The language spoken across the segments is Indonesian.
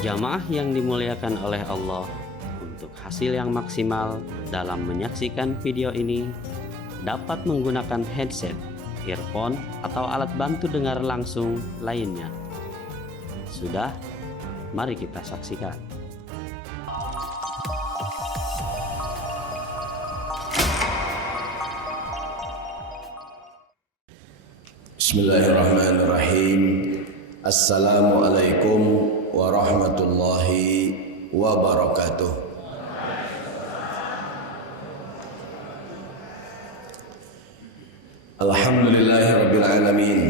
Jamaah yang dimuliakan oleh Allah, untuk hasil yang maksimal dalam menyaksikan video ini dapat menggunakan headset, earphone, atau alat bantu dengar langsung lainnya. Sudah, mari kita saksikan. Bismillahirrahmanirrahim. Assalamualaikum warahmatullahi wabarakatuh. Alhamdulillahirabbil alamin.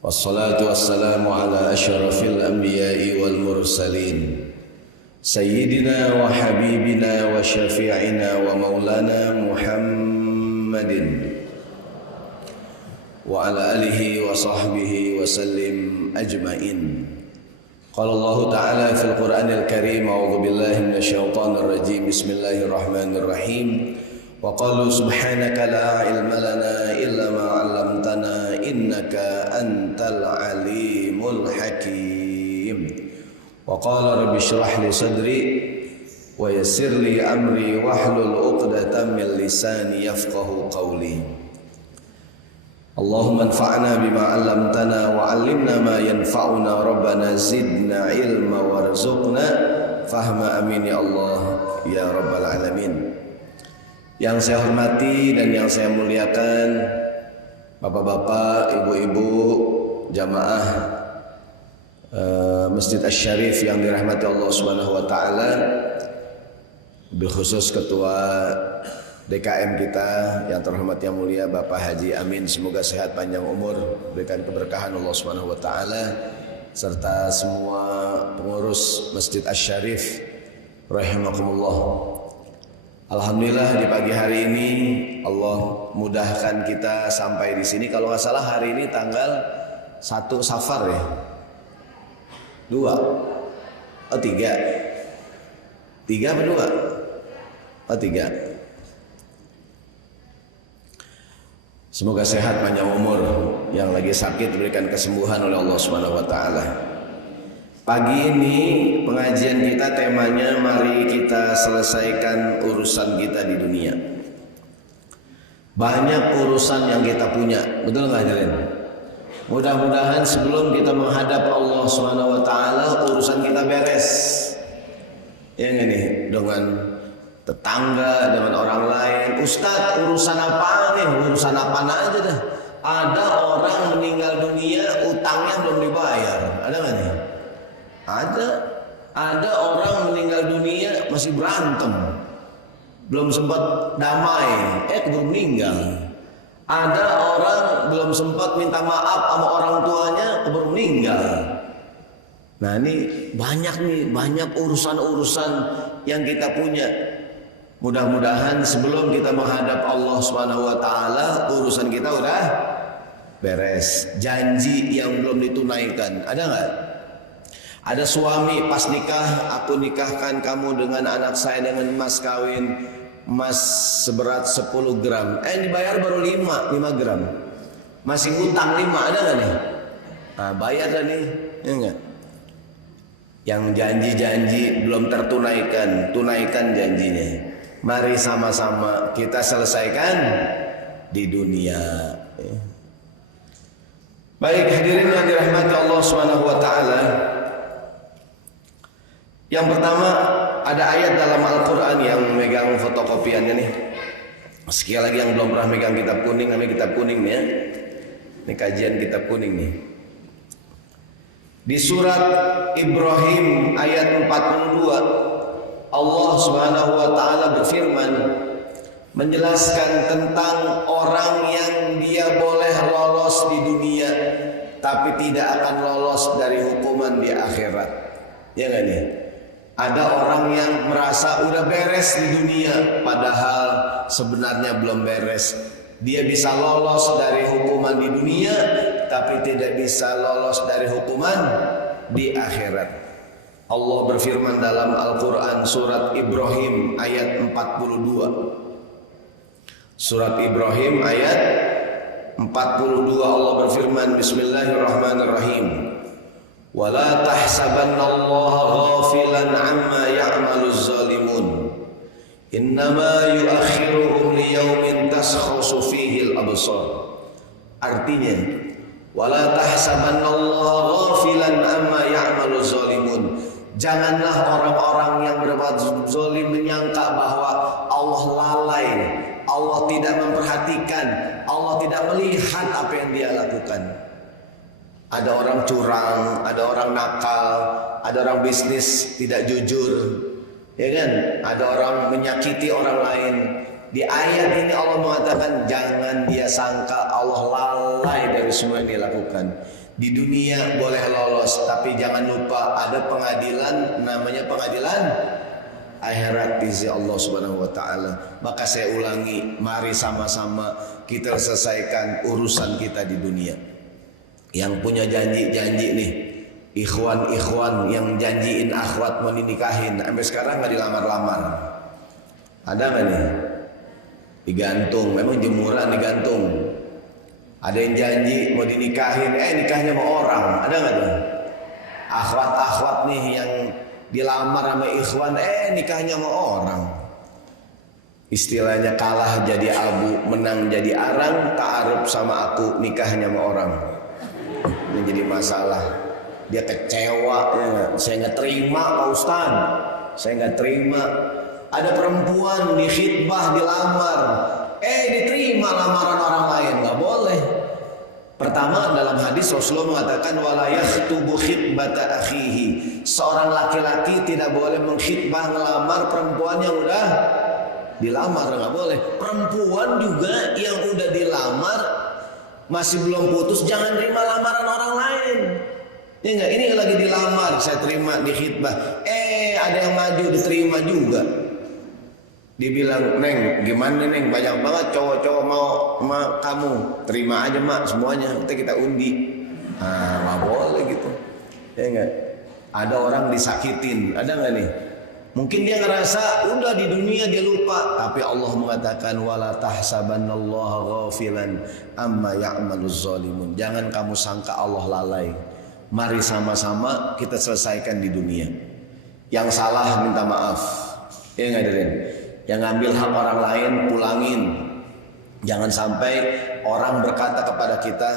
Wassalatu wassalamu ala asyrafil anbiya'i wal mursalin. Sayyidina wa habibina wa syafi'ina wa maulana Muhammadin wa ala alihi wa sahbihi wa sallim ajma'in. Qala Allah Ta'ala fil Qur'anil Karim, a'udzu billahi minasyaitonir rajim. Bismillahirrahmanirrahim. Wa qalu subhanaka la ilma lana illa ma 'allamtana innaka antal alimul hakim. Wa qala rabbi shrah li sadri wa yassir li amri wahlul 'uqdatam min lisani yafqahu qawli. Allahumma anfa'na bima 'allamtana wa 'allimna ma yanfa'una rabbana zidna ilma warzuqna fahma, amin ya Allah ya rabbal alamin. Yang saya hormati dan yang saya muliakan bapak-bapak, ibu-ibu, jamaah Masjid Asy-Syarif yang dirahmati Allah Subhanahu wa taala, khusus ketua DKM kita yang terhormat yang mulia Bapak Haji Amin, semoga sehat panjang umur, berikan keberkahan Allah Subhanahu wa taala, serta semua pengurus Masjid Asy-Syarif rahimakumullah. Alhamdulillah di pagi hari ini Allah mudahkan kita sampai di sini. Kalau nggak salah hari ini tanggal 1 Safar ya. 2 oh 3 apa 2? Oh 3. Semoga sehat panjang umur, yang lagi sakit diberikan kesembuhan oleh Allah Subhanahu wa taala. Pagi ini pengajian kita temanya mari kita selesaikan urusan kita di dunia. Banyak urusan yang kita punya, betul nggak hadirin? Mudah-mudahan sebelum kita menghadap Allah Subhanahu wa taala urusan kita beres. Ya nggak nih, dengan tetangga, dengan orang lain. Ustadz, urusan apa nih? Urusan apa aja dah. Ada orang meninggal dunia, utangnya belum dibayar. Ada nggak nih? Ada orang meninggal dunia masih berantem, belum sempat damai, keburu meninggal. Ada orang belum sempat minta maaf sama orang tuanya, keburu meninggal. Nah ini banyak urusan-urusan yang kita punya. Mudah-mudahan sebelum kita menghadap Allah Subhanahu wa taala urusan kita udah beres. Janji yang belum ditunaikan, ada nggak? Ada suami pas nikah, aku nikahkan kamu dengan anak saya dengan emas kawin, emas seberat 10 gram. Dibayar baru 5 gram. Masih utang 5, ada nggak nih? Nah, bayar dah nih, ya enggak? Yang janji-janji belum tertunaikan, tunaikan janjinya. Mari sama-sama kita selesaikan di dunia. Baik hadirin yang dirahmati Allah Subhanahu wa taala. Yang pertama ada ayat dalam Al-Qur'an yang megang fotokopiannya nih. Sekali lagi yang belum pernah megang kitab kuning, namanya kitab kuning nih ya. Ini kajian kitab kuning nih. Di surat Ibrahim ayat 42 Allah Subhanahu wa taala berfirman menjelaskan tentang orang yang dia boleh lolos di dunia tapi tidak akan lolos dari hukuman di akhirat. Ya enggak nih? Ada orang yang merasa udah beres di dunia padahal sebenarnya belum beres. Dia bisa lolos dari hukuman di dunia tapi tidak bisa lolos dari hukuman di akhirat. Allah berfirman dalam Al-Quran surat Ibrahim ayat 42. Surat Ibrahim ayat 42 Allah berfirman, Bismillahirrahmanirrahim. Wala tahsabannallaha ghafilan amma ya'maluz zalimun. Innama yuakhiruhum liyaumin taskhasu fihi al-absar. Artinya, wala tahsabannallaha ghafilan amma ya'maluz zalimun. Janganlah orang-orang yang berbuat zalim menyangka bahwa Allah lalai, Allah tidak memperhatikan, Allah tidak melihat apa yang dia lakukan. Ada orang curang, ada orang nakal, ada orang bisnis tidak jujur, ya kan? Ada orang menyakiti orang lain. Di ayat ini Allah mengatakan jangan dia sangka Allah lalai dari semua yang dia lakukan. Di dunia boleh lolos, tapi jangan lupa ada pengadilan, namanya pengadilan akhirat di sisi Allah Subhanahu wa taala. Maka saya ulangi, mari sama-sama kita selesaikan urusan kita di dunia. Yang punya janji-janji nih, ikhwan-ikhwan yang janjiin akhwat mau dinikahin, sampai sekarang nggak dilamar-lamar. Ada nggak nih? Digantung, memang jemuran digantung. Ada yang janji mau dinikahin, nikahnya sama orang, ada nggak tuh? Akhwat-akhwat nih yang dilamar sama ikhwan, nikahnya sama orang. Istilahnya kalah jadi abu, menang jadi arang, ta'aruf sama aku, nikahnya sama orang. Ini jadi masalah. Dia kecewa, ya, saya nggak terima Pak Ustaz, saya nggak terima. Ada perempuan di khitbah dilamar, diterima lamaran orang lain, nggak boleh. Pertama, dalam hadis Rasulullah mengatakan wala yakhtubu khitbata akhihi. Seorang laki-laki tidak boleh mengkhitbah ngelamar perempuan yang udah dilamar, nggak boleh. Perempuan juga yang udah dilamar masih belum putus jangan terima lamaran orang lain. Ya enggak, ini lagi dilamar, saya terima di khitbah. Ada yang maju diterima juga. Dibilang, "Neng, gimana Neng? Banyak banget cowok-cowok mau sama kamu. Terima aja Mak semuanya, kita undi." Nggak boleh gitu. Ya enggak? Ada orang disakitin, ada nggak nih? Mungkin dia ngerasa udah di dunia dia lupa, tapi Allah mengatakan wala tahsabannallaha ghafilan amma ya'maluz zalimun. Jangan kamu sangka Allah lalai. Mari sama-sama kita selesaikan di dunia. Yang salah minta maaf. Ya enggak, Dirin? Yang ngambil hak orang lain pulangin. Jangan sampai orang berkata kepada kita,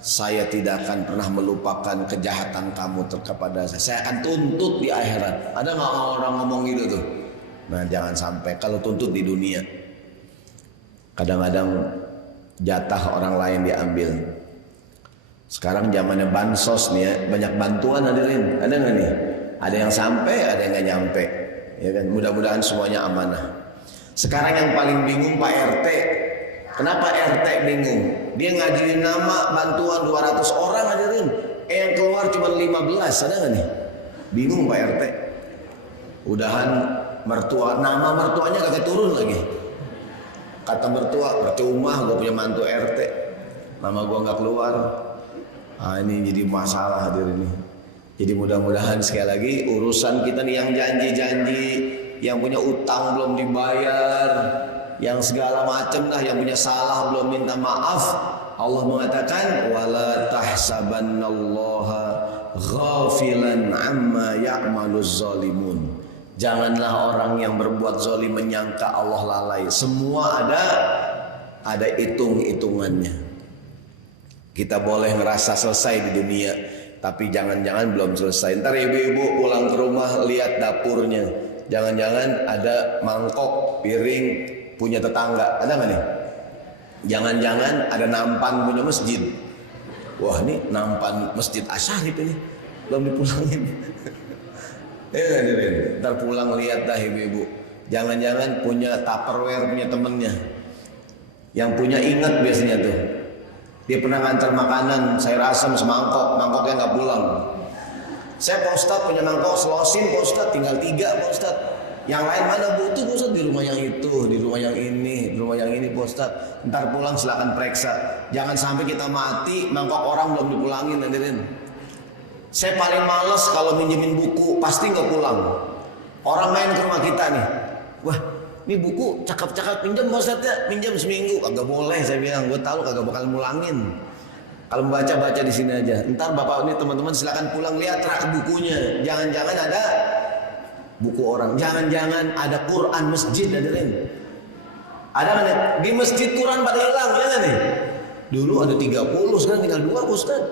saya tidak akan pernah melupakan kejahatan kamu kepada saya. Saya akan tuntut di akhirat. Ada nggak orang ngomong gitu tuh? Nah, jangan sampai. Kalau tuntut di dunia, kadang-kadang jatah orang lain diambil. Sekarang zamannya bansos nih ya, banyak bantuan hadirin. Ada nggak nih? Ada yang sampai, ada yang nggak nyampe. Ya kan? Mudah-mudahan semuanya amanah. Sekarang yang paling bingung Pak RT. Kenapa RT bingung? Dia ngajuin nama bantuan 200 orang hadirin. Yang keluar cuma 15, ada nggak nih? Bingung Pak RT. Udahan mertua, nama mertuanya kagak turun lagi. Kata mertua, percuma gue punya mantu RT. Nama gue nggak keluar. Ini jadi masalah hadirin ini. Jadi mudah-mudahan sekali lagi urusan kita nih yang janji-janji, yang punya utang belum dibayar, yang segala macam dah, yang punya salah belum minta maaf. Allah mengatakan wala tahsabannallaha ghafilan amma ya'maluz zalimun. Janganlah orang yang berbuat zalim menyangka Allah lalai. Semua ada hitung-hitungannya. Kita boleh ngerasa selesai di dunia, tapi jangan-jangan belum selesai. Ntar ibu-ibu pulang ke rumah lihat dapurnya, jangan-jangan ada mangkok, piring punya tetangga, ada nggak nih? Jangan-jangan ada nampan punya masjid. Wah, ini nampan masjid Asyarif ini belum dipulangin. Ntar pulang lihat dah ibu-ibu. Jangan-jangan punya Tupperware punya temennya. Yang punya ingat biasanya tuh. Dia pernah ngantar makanan sayur asam semangkok, mangkoknya nggak pulang. Saya Pak Ustadz punya mangkok selosin Pak Ustadz, tinggal 3 Pak Ustadz. Yang lain mana butuh Pak Ustadz? Di rumah yang itu, di rumah yang ini, di rumah yang ini Pak Ustadz. Ntar pulang silakan periksa. Jangan sampai kita mati mangkok orang belum dipulangin hadirin. Saya paling males kalau minjemin buku, pasti nggak pulang. Orang main ke rumah kita nih, wah ini buku cakep-cakep, pinjam Pak Ustadz ya, pinjam seminggu. Kagak boleh saya bilang, gue tahu kagak bakal mulangin. Kalau membaca di sini aja. Ntar bapak ini teman-teman silakan pulang lihat rak bukunya. Jangan-jangan ada buku orang. Jangan-jangan ada Quran masjid hadirin. Ada kan ya? Di masjid Quran pada hilang ya kan nih? Dulu ada 30 sekarang tinggal 2 Ustaz.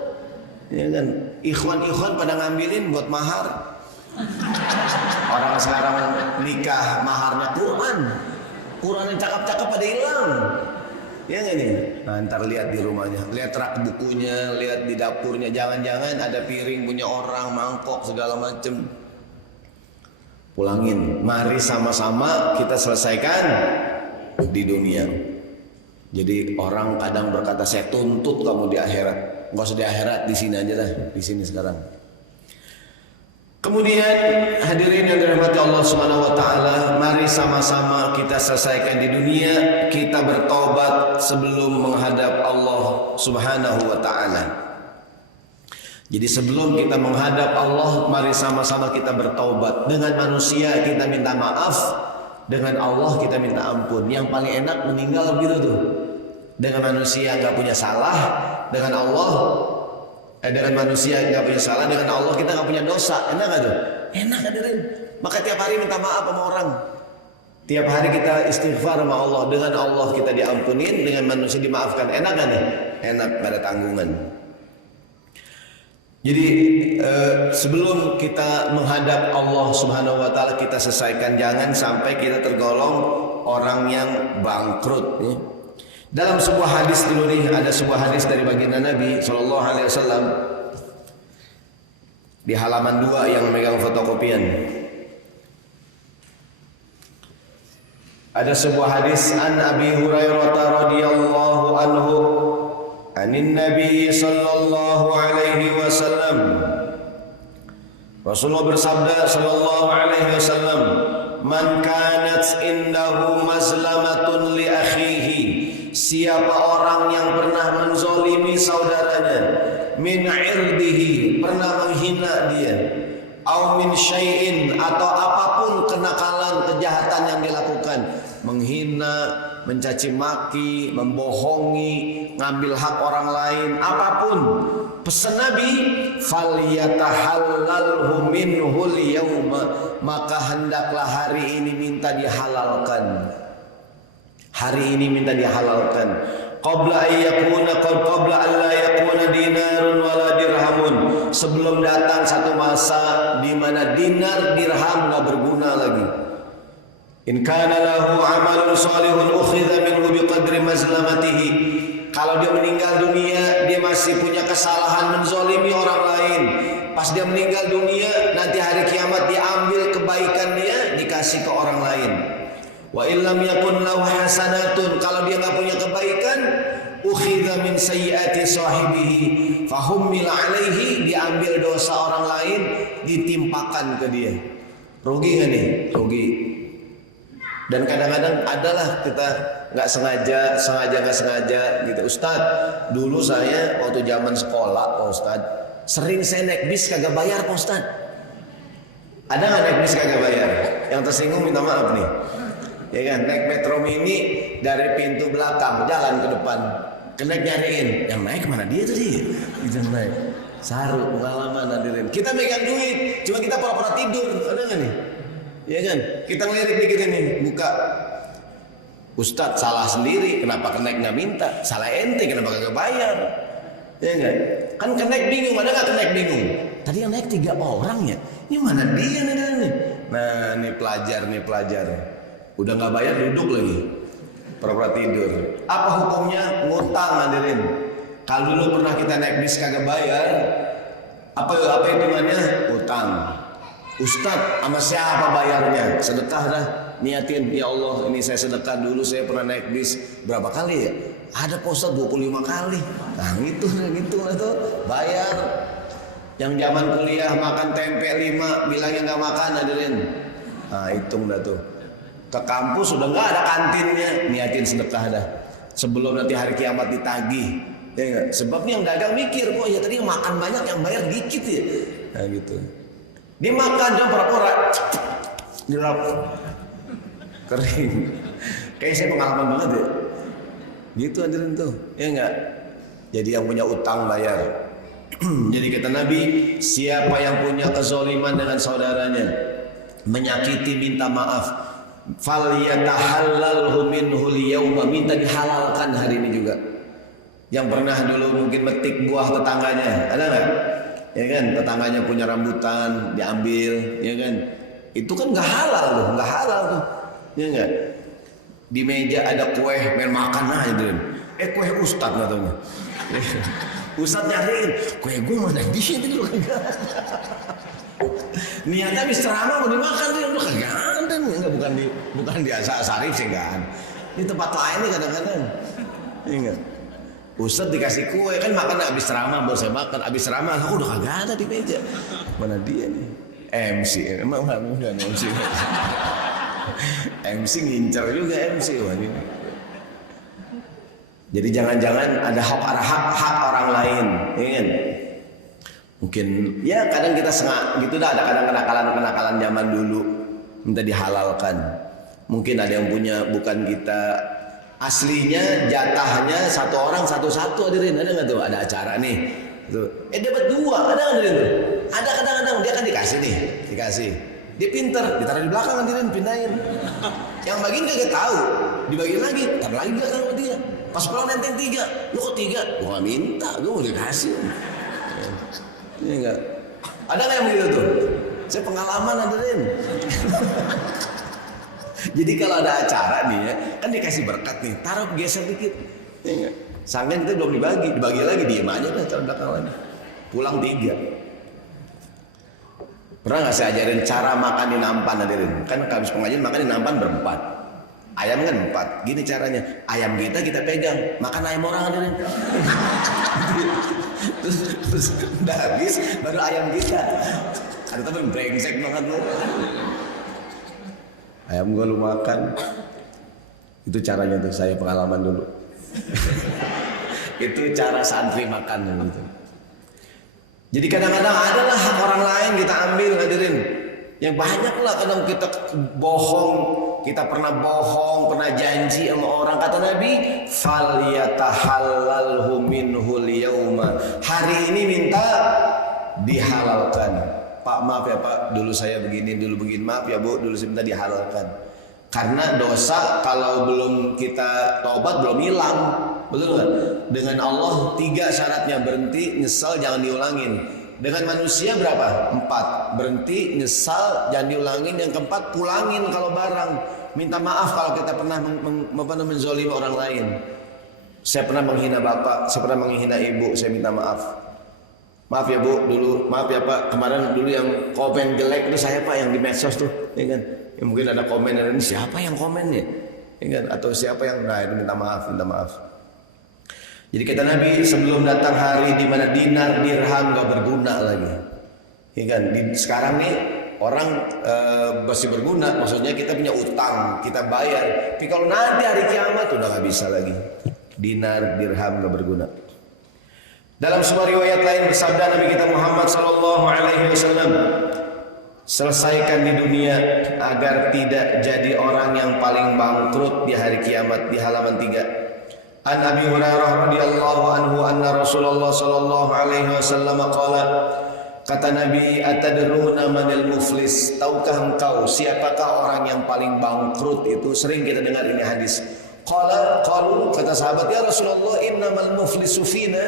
Ya kan? Ikhwan-ikhwan pada ngambilin buat mahar. Orang sekarang nikah maharnya Quran. Quran yang cakep-cakep pada hilang. Ya nggak nih? Nah, ntar lihat di rumahnya, lihat rak bukunya, lihat di dapurnya. Jangan-jangan ada piring punya orang, mangkok segala macem. Pulangin. Mari sama-sama kita selesaikan di dunia. Jadi orang kadang berkata saya tuntut kamu di akhirat. Nggak usah di akhirat, di sini aja lah, di sini sekarang. Kemudian hadirin yang dirahmati Allah Subhanahu wa taala, mari sama-sama kita selesaikan di dunia, kita bertobat sebelum menghadap Allah Subhanahu wa taala. Jadi sebelum kita menghadap Allah, mari sama-sama kita bertobat. Dengan manusia kita minta maaf, dengan Allah kita minta ampun. Yang paling enak meninggal gitu tuh. Dengan manusia nggak punya salah, dengan Allah dengan manusia nggak punya salah, dengan Allah kita nggak punya dosa. Enak gak tuh? Enak hadirin. Maka tiap hari minta maaf sama orang. Tiap hari kita istighfar sama Allah. Dengan Allah kita diampunin, dengan manusia dimaafkan. Enak gak nih? Enak, gak ada tanggungan. Jadi sebelum kita menghadap Allah Subhanahu wa taala, kita selesaikan, jangan sampai kita tergolong orang yang bangkrut ya. Dalam sebuah hadis dulu nih, ada sebuah hadis dari baginda Nabi Sallallahu Alaihi Wasallam di halaman 2 yang megang fotokopian. Ada sebuah hadis an Abi Hurairah radhiyallahu anhu anin Nabi Sallallahu Alaihi Wasallam. Rasulullah bersabda Sallallahu Alaihi Wasallam, man kanat indahu mazlamatun li akhihi, siapa orang yang pernah menzolimi saudaranya, min irdihi, pernah menghina dia, au min syai'in, atau apapun kenakalan kejahatan yang dilakukan, menghina, mencaci maki, membohongi, ngambil hak orang lain, apapun, pesan Nabi, falyatahallalhu minhul yawma, maka hendaklah hari ini minta dihalalkan. Hari ini minta dihalalkan. Qabla an la yakuna dinarun wala dirhamun. Sebelum datang satu masa di mana dinar dirham enggak berguna lagi. In kana lahu amalun salihun ukhidha minhu biqadri mazlamatihi. Kalau dia meninggal dunia, dia masih punya kesalahan menzalimi orang lain. Pas dia meninggal dunia, nanti hari kiamat diambil kebaikan dia, dikasih ke orang lain. Wa illam yakun lahu hasanatun, kalau dia enggak punya kebaikan, ukhidha min sayyiati sahibihi fahummil alaihi, diambil dosa orang lain, ditimpakan ke dia. Rugi enggak nih? Rugi. Dan kadang-kadang adalah kita nggak sengaja nggak sengaja gitu. Ustadz, dulu saya waktu zaman sekolah, Pak Ustadz, sering saya naik bis kagak bayar, Pak Ustadz. Ada nggak naik bis kagak bayar? Yang tersinggung minta maaf nih. Ya kan, naik metro mini dari pintu belakang jalan ke depan, kenaik nyariin, yang naik kemana dia tadi? Gitu naik. Saru pengalaman hadirin. Kita megang duit, cuma kita pura-pura tidur, ada nggak nih? Ya kan, kita ngelirik dikit ini, buka. Ustadz salah sendiri, kenapa kenaik nggak minta? Salah ente, kenapa kagak bayar? Ya kan? Kan kenaik bingung, ada nggak kenaik bingung? Tadi yang naik 3 orang ya, ini mana dia nih? Nah, ini pelajar. Udah nggak bayar duduk lagi, pura-pura tidur. Apa hukumnya? Ngutang hadirin. Kalau dulu pernah kita naik bis kagak bayar, apa hitungannya? Utang. Ustadz, sama siapa bayarnya? Sedekah dah, niatin, ya Allah ini saya sedekah dulu, saya pernah naik bis berapa kali ya? Ada Pak Ustadz 25 kali. Nah gitu lah tuh, bayar. Yang zaman kuliah makan tempe 5, bilangnya nggak makan hadirin. Nah hitung dah tuh. Ke kampus udah nggak ada kantinnya, niatin sedekah dah. Sebelum nanti hari kiamat ditagih. Ya gak? Sebabnya yang dagang mikir, kok ya tadi makan banyak yang bayar dikit ya. Nah gitu. Dia makan jangan pura-pura dilap kering. Kayaknya saya pengalaman banget ya. Gitu hadirin tuh, ya enggak? Jadi yang punya utang bayar. Jadi kata Nabi, siapa yang punya kezaliman dengan saudaranya, menyakiti, minta maaf, falyatahallalhu minhul yauma, minta dihalalkan hari ini juga. Yang pernah dulu mungkin metik buah tetangganya, ada nggak? Ya kan, tetangganya punya rambutan, diambil, ya kan? Itu kan nggak halal tuh, nggak halal tuh, ya nggak? Di meja ada kue, main makan aja tuh. Kue ustadz katanya. Ustadz nyariin, kue gue mana dia dulu kagak. Niatnya habis ceramah mau dimakan dia udah kagak ada, bukan di Sarif sih kan. Di tempat lain nih kadang-kadang. Ingat. Ustadz dikasih kue kan makan habis ceramah baru saya makan, habis ceramah aku udah kagak ada di meja. Mana dia nih? MC emang bukan MC. MC ngincar juga MC wah ini. Jadi jangan-jangan ada hak orang lain, ya kan? Mungkin ya kadang kita gitu dah, ada kadang kenakalan zaman dulu minta dihalalkan. Mungkin ada yang punya bukan kita aslinya, jatahnya satu orang satu-satu hadirin, ada nggak tuh? Ada acara nih, tuh. Dapat dua, ada nggak hadirin? Ada kadang-kadang dia kan dikasih. Dia pinter, ditaruh di belakang hadirin, pindahin. Yang bagian kagak tahu, dibagiin lagi, taruh lagi belakang sama dia. Pas pulang nenteng 3, lu kok 3? Gua gak minta, gua mau dikasih. Ini enggak. Ada nggak yang begitu tuh? Saya pengalaman hadirin. Jadi kalau ada acara nih ya, kan dikasih berkat nih, taruh geser dikit. Ya enggak. Sangkan kita belum dibagi lagi, diem aja dah taruh belakang lagi. Pulang 3. Pernah nggak saya ajarin cara makan di nampan hadirin? Kan habis pengajian makan di nampan berempat. Ayam kan 4. Gini caranya, ayam kita pegang, makan ayam orang hadirin. terus udah habis baru ayam kita. Ada temen brengsek banget lu. Ayam gua lu makan. Itu caranya tuh, saya pengalaman dulu. Itu cara santri makan gitu. Jadi kadang-kadang adalah hak orang lain kita ambil hadirin. Yang banyak lah kadang kita bohong, kita pernah bohong, pernah janji sama orang. Kata Nabi, falyatahallalhu minhul yauma. Hari ini minta dihalalkan. Pak maaf ya Pak, dulu saya begini, maaf ya Bu, dulu saya minta dihalalkan. Karena dosa kalau belum kita tobat belum hilang, betul nggak? Dengan Allah 3 syaratnya, berhenti, nyesal, jangan diulangin. Dengan manusia berapa? 4. Berhenti, nyesal, jangan diulangin. Yang keempat, pulangin kalau barang. Minta maaf kalau kita pernah menzolimi orang lain. Saya pernah menghina bapak, saya pernah menghina ibu, saya minta maaf. Maaf ya Bu, dulu, maaf ya Pak, kemarin dulu yang komen jelek itu saya Pak, yang di medsos tuh, ya kan? Ya, mungkin ada komen, ini siapa yang komennya? Ya kan? Atau siapa yang, nah itu minta maaf. Jadi kata Nabi, sebelum datang hari di mana dinar, dirham gak berguna lagi. Ya kan? Sekarang nih orang masih berguna, maksudnya kita punya utang, kita bayar. Tapi kalau nanti hari kiamat udah gak bisa lagi. Dinar, dirham gak berguna. Dalam sebuah riwayat lain bersabda Nabi kita Muhammad sallallahu alaihi wasallam, selesaikan di dunia agar tidak jadi orang yang paling bangkrut di hari kiamat. Di halaman 3. An Abi Hurairah radhiyallahu anhu anna Rasulullah sallallahu alaihi wasallam qala, kata Nabi, atadruna manil muflis, tahukah engkau siapakah orang yang paling bangkrut itu? Sering kita dengar ini hadis. Qalu, kata sahabat, ya Rasulullah, innamal muflisu fina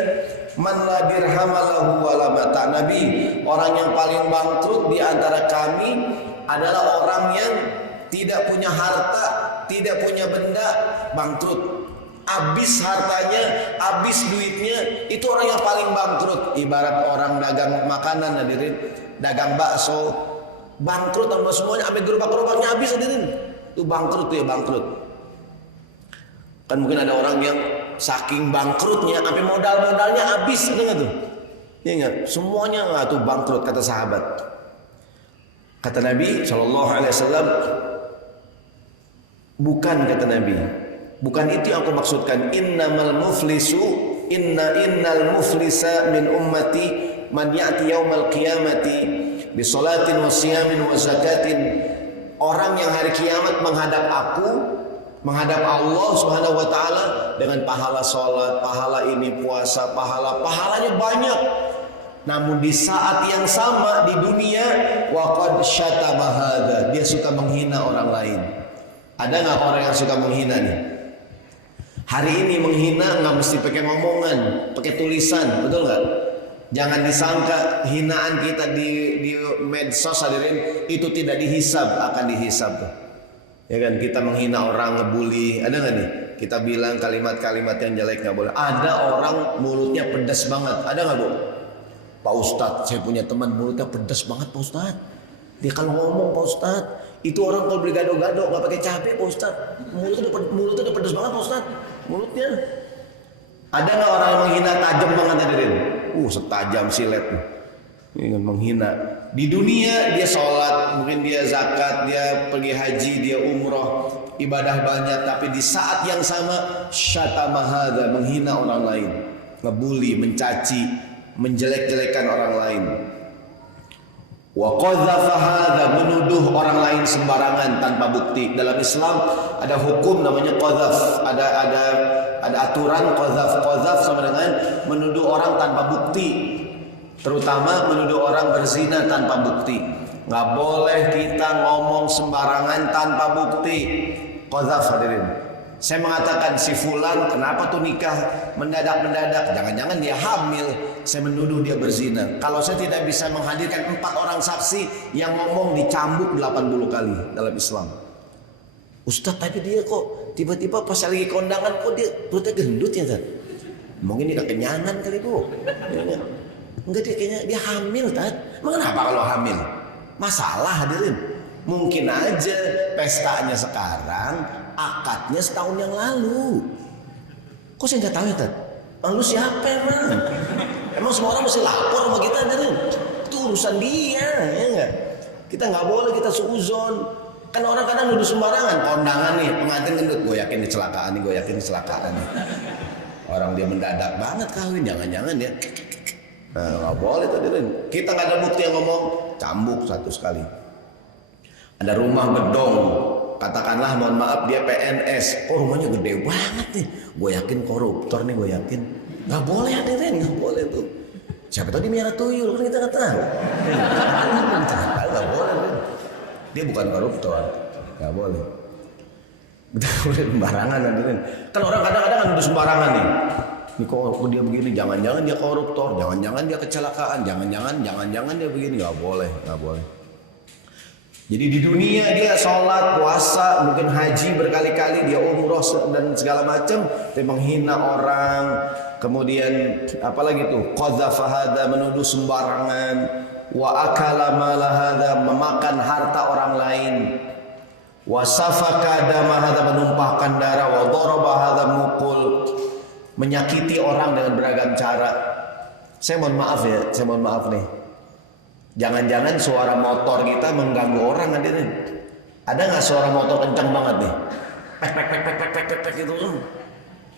man la dirhama lahu wa la mata. Nabi, orang yang paling bangkrut di antara kami adalah orang yang tidak punya harta, tidak punya benda, bangkrut. Habis hartanya, habis duitnya, itu orang yang paling bangkrut. Ibarat orang dagang makanan hadirin, dagang bakso, bangkrut sama semuanya, sampai gerobak-gerobaknya habis hadirin. Itu bangkrut tuh ya, bangkrut. Kan mungkin ada orang yang saking bangkrutnya sampai modal-modalnya habis, ada nggak tuh? Iya nggak? Semuanya nggak tuh bangkrut, kata sahabat. Kata Nabi SAW, bukan, kata Nabi, bukan itu yang aku maksudkan. Innal muflisa min ummati man ya'ti yaumal qiyamati bi salatin wa siyamin wa zakatin. Orang yang hari kiamat menghadap aku, menghadap Allah Subhanahu wa taala dengan pahala sholat, pahala ini puasa, pahalanya banyak. Namun di saat yang sama di dunia waqad syatama hadza, dia suka menghina orang lain. Ada nggak orang yang suka menghina nih? Hari ini menghina nggak mesti pakai ngomongan, pakai tulisan, betul nggak? Jangan disangka hinaan kita di medsos hadirin itu tidak dihisab, akan dihisab. Ya kan, kita menghina orang, ngebully, ada nggak nih? Kita bilang kalimat-kalimat yang jelek nggak boleh. Ada orang mulutnya pedas banget, ada nggak bu? Pak Ustadz, saya punya teman mulutnya pedas banget Pak Ustadz. Dia kalau ngomong Pak Ustadz, itu orang kalau beli gado-gado nggak pakai cabai Pak Ustadz. Mulutnya udah pedas banget Pak Ustadz, mulutnya. Ada nggak orang yang menghina tajam banget hadirin? Setajam silet ini menghina. Di dunia dia sholat, mungkin dia zakat, dia pergi haji, dia umroh, ibadah banyak, tapi di saat yang sama syatama hadza, menghina orang lain, ngebully, mencaci, menjelek-jelekan orang lain. Wa qadzafa hadza, menuduh orang lain sembarangan tanpa bukti. Dalam Islam ada hukum namanya qadzaf, ada aturan qadzaf sama dengan menuduh orang tanpa bukti. Terutama menuduh orang berzina tanpa bukti. Nggak boleh kita ngomong sembarangan tanpa bukti. Qadzaf hadirin. Saya mengatakan si fulan kenapa tuh nikah mendadak-mendadak? Jangan-jangan dia hamil. Saya menuduh dia berzina. Kalau saya tidak bisa menghadirkan 4 orang saksi yang ngomong dicambuk 80 kali dalam Islam. Ustadz, tapi dia kok tiba-tiba pas lagi kondangan kok dia perutnya gendut ya Tad? Mungkin dia kekenyangan kali bu. Enggak, dia kayaknya dia hamil Tad. Kenapa kalau hamil? Masalah hadirin. Mungkin aja pestanya sekarang, akadnya setahun yang lalu. Kok saya nggak tahu ya Tad? Lu siapa emang? Emang semua orang mesti lapor sama kita hadirin? Itu urusan dia, ya nggak? Kita nggak boleh kita suuzon. Kan orang kadang nuduh sembarangan, kondangan nih, pengantin gendut, gue yakin kecelakaan nih, orang dia mendadak banget kawin, jangan-jangan ya. Nah, nggak boleh tuh, kita nggak ada bukti yang ngomong, cambuk 1 sekali. Ada rumah gedong, katakanlah mohon maaf dia PNS, rumahnya gede banget nih, gue yakin koruptor nih, gue yakin. Nggak boleh hadirin, nggak boleh tuh. Siapa tahu dia miara tuyul, kan kita nggak tahu. Nggak boleh. Dia bukan koruptor, nggak boleh. Kita boleh sembarangan hadirin. Kan orang kadang-kadang kan sembarangan nih. Ini kok dia begini, jangan-jangan dia koruptor, jangan-jangan dia kecelakaan, jangan-jangan dia begini, nggak boleh. Jadi di dunia dia sholat, puasa, mungkin haji berkali-kali, dia umroh dan segala macam, dia menghina orang, kemudian apalagi tuh, qadzafa hadza, menuduh sembarangan. Wa akala mala hadza, memakan harta orang lain. Wa safaka dama hadza, menumpahkan darah. Wa daraba hadza, mukul, menyakiti orang dengan beragam cara. Saya mohon maaf nih. Jangan-jangan suara motor kita mengganggu orang hadirin. Ada nggak suara motor kencang banget nih? Pek gitu.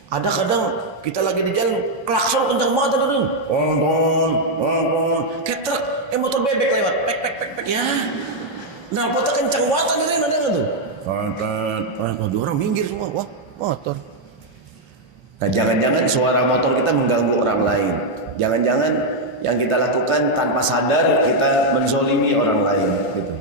Ada kadang kita lagi di jalan, klakson kencang banget hadirin. Kayak truk, motor bebek lewat, pek ya. Nah, motor kencang banget hadirin, ada nggak tuh? Dua orang minggir semua, wah motor. Nah, jangan-jangan suara motor kita mengganggu orang lain. Jangan-jangan yang kita lakukan tanpa sadar kita menzolimi orang lain gitu.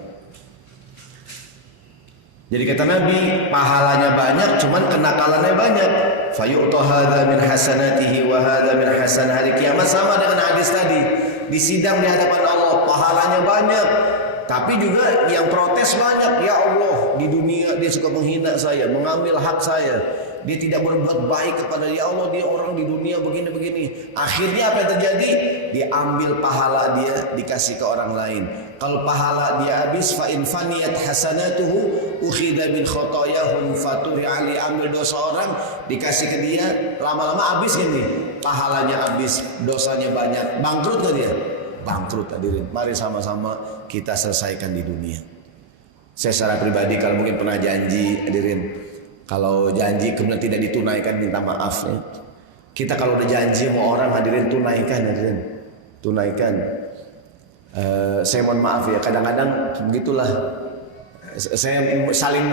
Jadi kata Nabi, pahalanya banyak, cuman kenakalannya banyak. Fayu'ta hadza min hasanatihi wa hadza min hasan. Hari kiamat sama dengan hadis tadi. Di sidang di hadapan Allah, pahalanya banyak, tapi juga yang protes banyak. Ya Allah, di dunia dia suka menghina saya, mengambil hak saya. Dia tidak berbuat baik kepada dia. Allah, dia orang di dunia begini-begini. Akhirnya apa yang terjadi? Diambil pahala dia, dikasih ke orang lain. Kalau pahala dia habis, fa in faniyat hasanatuhu ukhidha min khotoyahum faturi ali, ambil dosa orang dikasih ke dia, lama-lama habis ini. Pahalanya habis, dosanya banyak. Bangkrut ke dia? Bangkrut hadirin. Mari sama-sama kita selesaikan di dunia. Saya secara pribadi kalau mungkin pernah janji hadirin, kalau janji kemudian tidak ditunaikan, minta maaf ya. Kita kalau udah janji sama orang hadirin, tunaikan hadirin. Tunaikan. Saya mohon maaf ya, kadang-kadang begitulah. Saya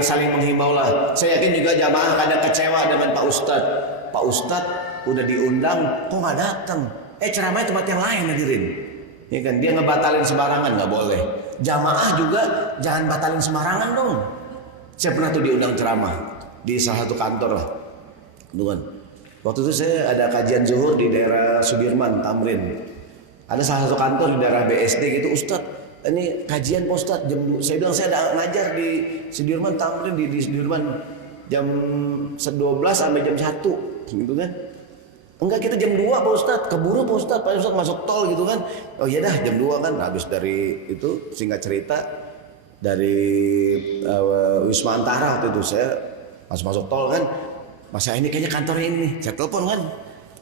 saling menghimbau lah. Saya yakin juga jamaah kadang kecewa dengan Pak Ustadz. Pak Ustadz udah diundang, kok nggak datang? Ceramahnya tempat yang lain hadirin. Ya kan, dia ngebatalin sembarangan nggak boleh. Jamaah juga jangan batalin sembarangan dong. Saya pernah tuh diundang ceramah di salah satu kantor lah. Kan. Waktu itu saya ada kajian zuhur di daerah Sudirman, Tamrin. Ada salah satu kantor di daerah BSD gitu, Ustadz, ini kajian Pak Ustadz jam 2. Saya bilang saya ada ngajar di Sudirman, Tamrin di Sudirman jam 12 sampai jam 1 gitu kan. Enggak, kita jam 2 Pak Ustadz, keburu Pak Ustadz masuk tol gitu kan. Oh iya dah jam 2 kan, habis dari itu singkat cerita dari Wisma Antara waktu itu saya masuk tol kan. Mas ini kayaknya kantornya ini, saya telepon kan.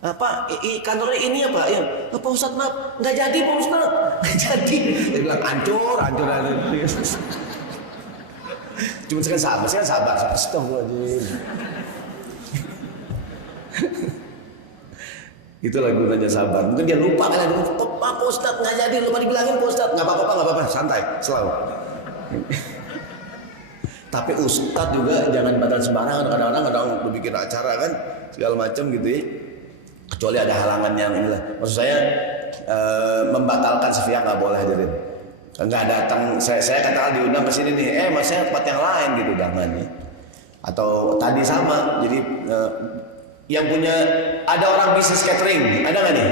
Pak, kantornya ini ya Pak? Ya, Pak Ustadz maaf, nggak jadi Pak Ustadz, nggak jadi. Dia bilang hancur. Cuma saya sabar, astagfirullahaladzim. Itulah gunanya sabar. Mungkin dia lupa kan, Pak Ustadz nggak jadi, lupa dibilangin Pak Ustadz. Nggak apa-apa, santai, selalu. Tapi Ustadz juga jangan batal sembarangan. Kadang-kadang ada bikin acara kan, segala macam gitu ya. Kecuali ada halangan yang inilah. Maksud saya membatalkan sepihak nggak boleh hadirin. Nggak datang, saya katakan diundang ke sini nih, mas saya tempat yang lain gitu, jangan ya. Atau tadi sama, jadi yang punya, ada orang bisnis catering, ada nggak nih?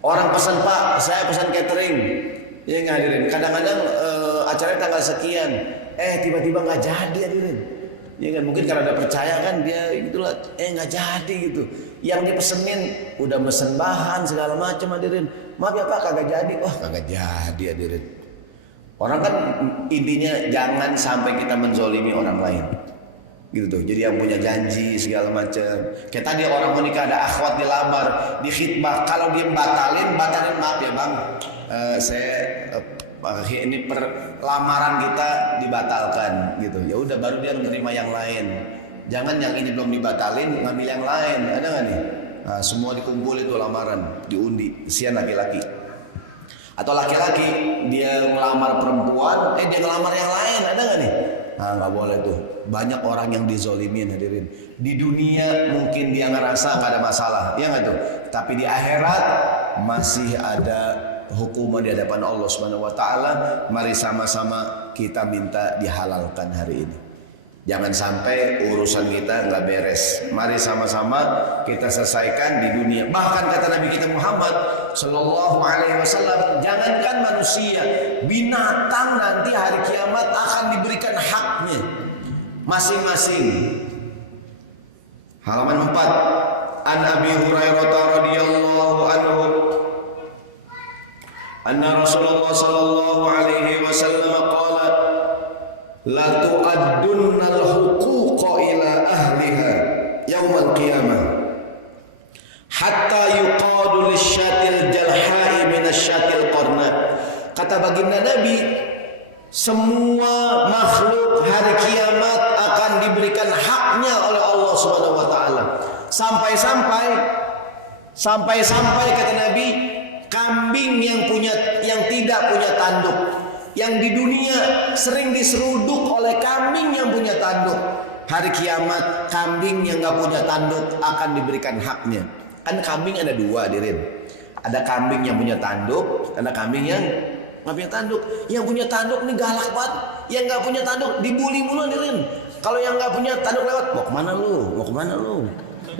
Orang pesan Pak, saya pesan catering, ya nggak hadirin. Kadang-kadang acaranya tanggal sekian, tiba-tiba nggak jadi hadirin. Ya kan, mungkin karena ada percaya kan dia itulah, nggak jadi gitu. Yang dipesenin udah mesen bahan segala macam hadirin. Maaf ya Pak, kagak jadi. Wah kagak jadi hadirin. Orang kan intinya jangan sampai kita menzolimi orang lain. Gitu tuh. Jadi yang punya janji segala macam. Kayak tadi orang mau nikah ada akhwat dilamar, di khitbah. Kalau dia batalin maaf ya Bang. Ini lamaran kita dibatalkan gitu. Ya udah baru dia menerima yang lain. Jangan yang ini belum dibatalin ngambil yang lain. Ada nggak nih? Nah, semua dikumpul itu lamaran, diundi. Kesian laki-laki. Atau laki-laki dia melamar perempuan, dia ngelamar yang lain. Ada nggak nih? Nah, nggak boleh tuh. Banyak orang yang dizolimin hadirin. Di dunia mungkin dia ngerasa nggak ada masalah, ya nggak tuh. Tapi di akhirat masih ada hukuman di hadapan Allah Subhanahu wa taala. Mari sama-sama kita minta dihalalkan hari ini. Jangan sampai urusan kita nggak beres. Mari sama-sama kita selesaikan di dunia. Bahkan kata Nabi kita Muhammad Sallallahu Alaihi Wasallam, jangankan manusia, binatang nanti hari kiamat akan diberikan haknya masing-masing. Halaman 4. An Abi Hurairah radhiyallahu anhu, anna Rasulullah sallallahu alaihi wasallam qala, la tu'addunnal huquqa ila ahliha yaumal qiyamah hatta yuqadu lisyatil jalha'i minasyatil qarna. Kata baginda Nabi, semua makhluk hari kiamat akan diberikan haknya oleh Allah Subhanahu wa taala. Sampai kata Nabi, kambing yang tidak punya tanduk, yang di dunia sering diseruduk oleh kambing yang punya tanduk, hari kiamat kambing yang gak punya tanduk akan diberikan haknya. Kan kambing ada dua hadirin. Ada kambing yang punya tanduk, ada kambing yang gak punya tanduk. Yang punya tanduk ini galak banget, yang gak punya tanduk dibully mulu hadirin. Kalau yang gak punya tanduk lewat, mau kemana lu? Mau kemana lu?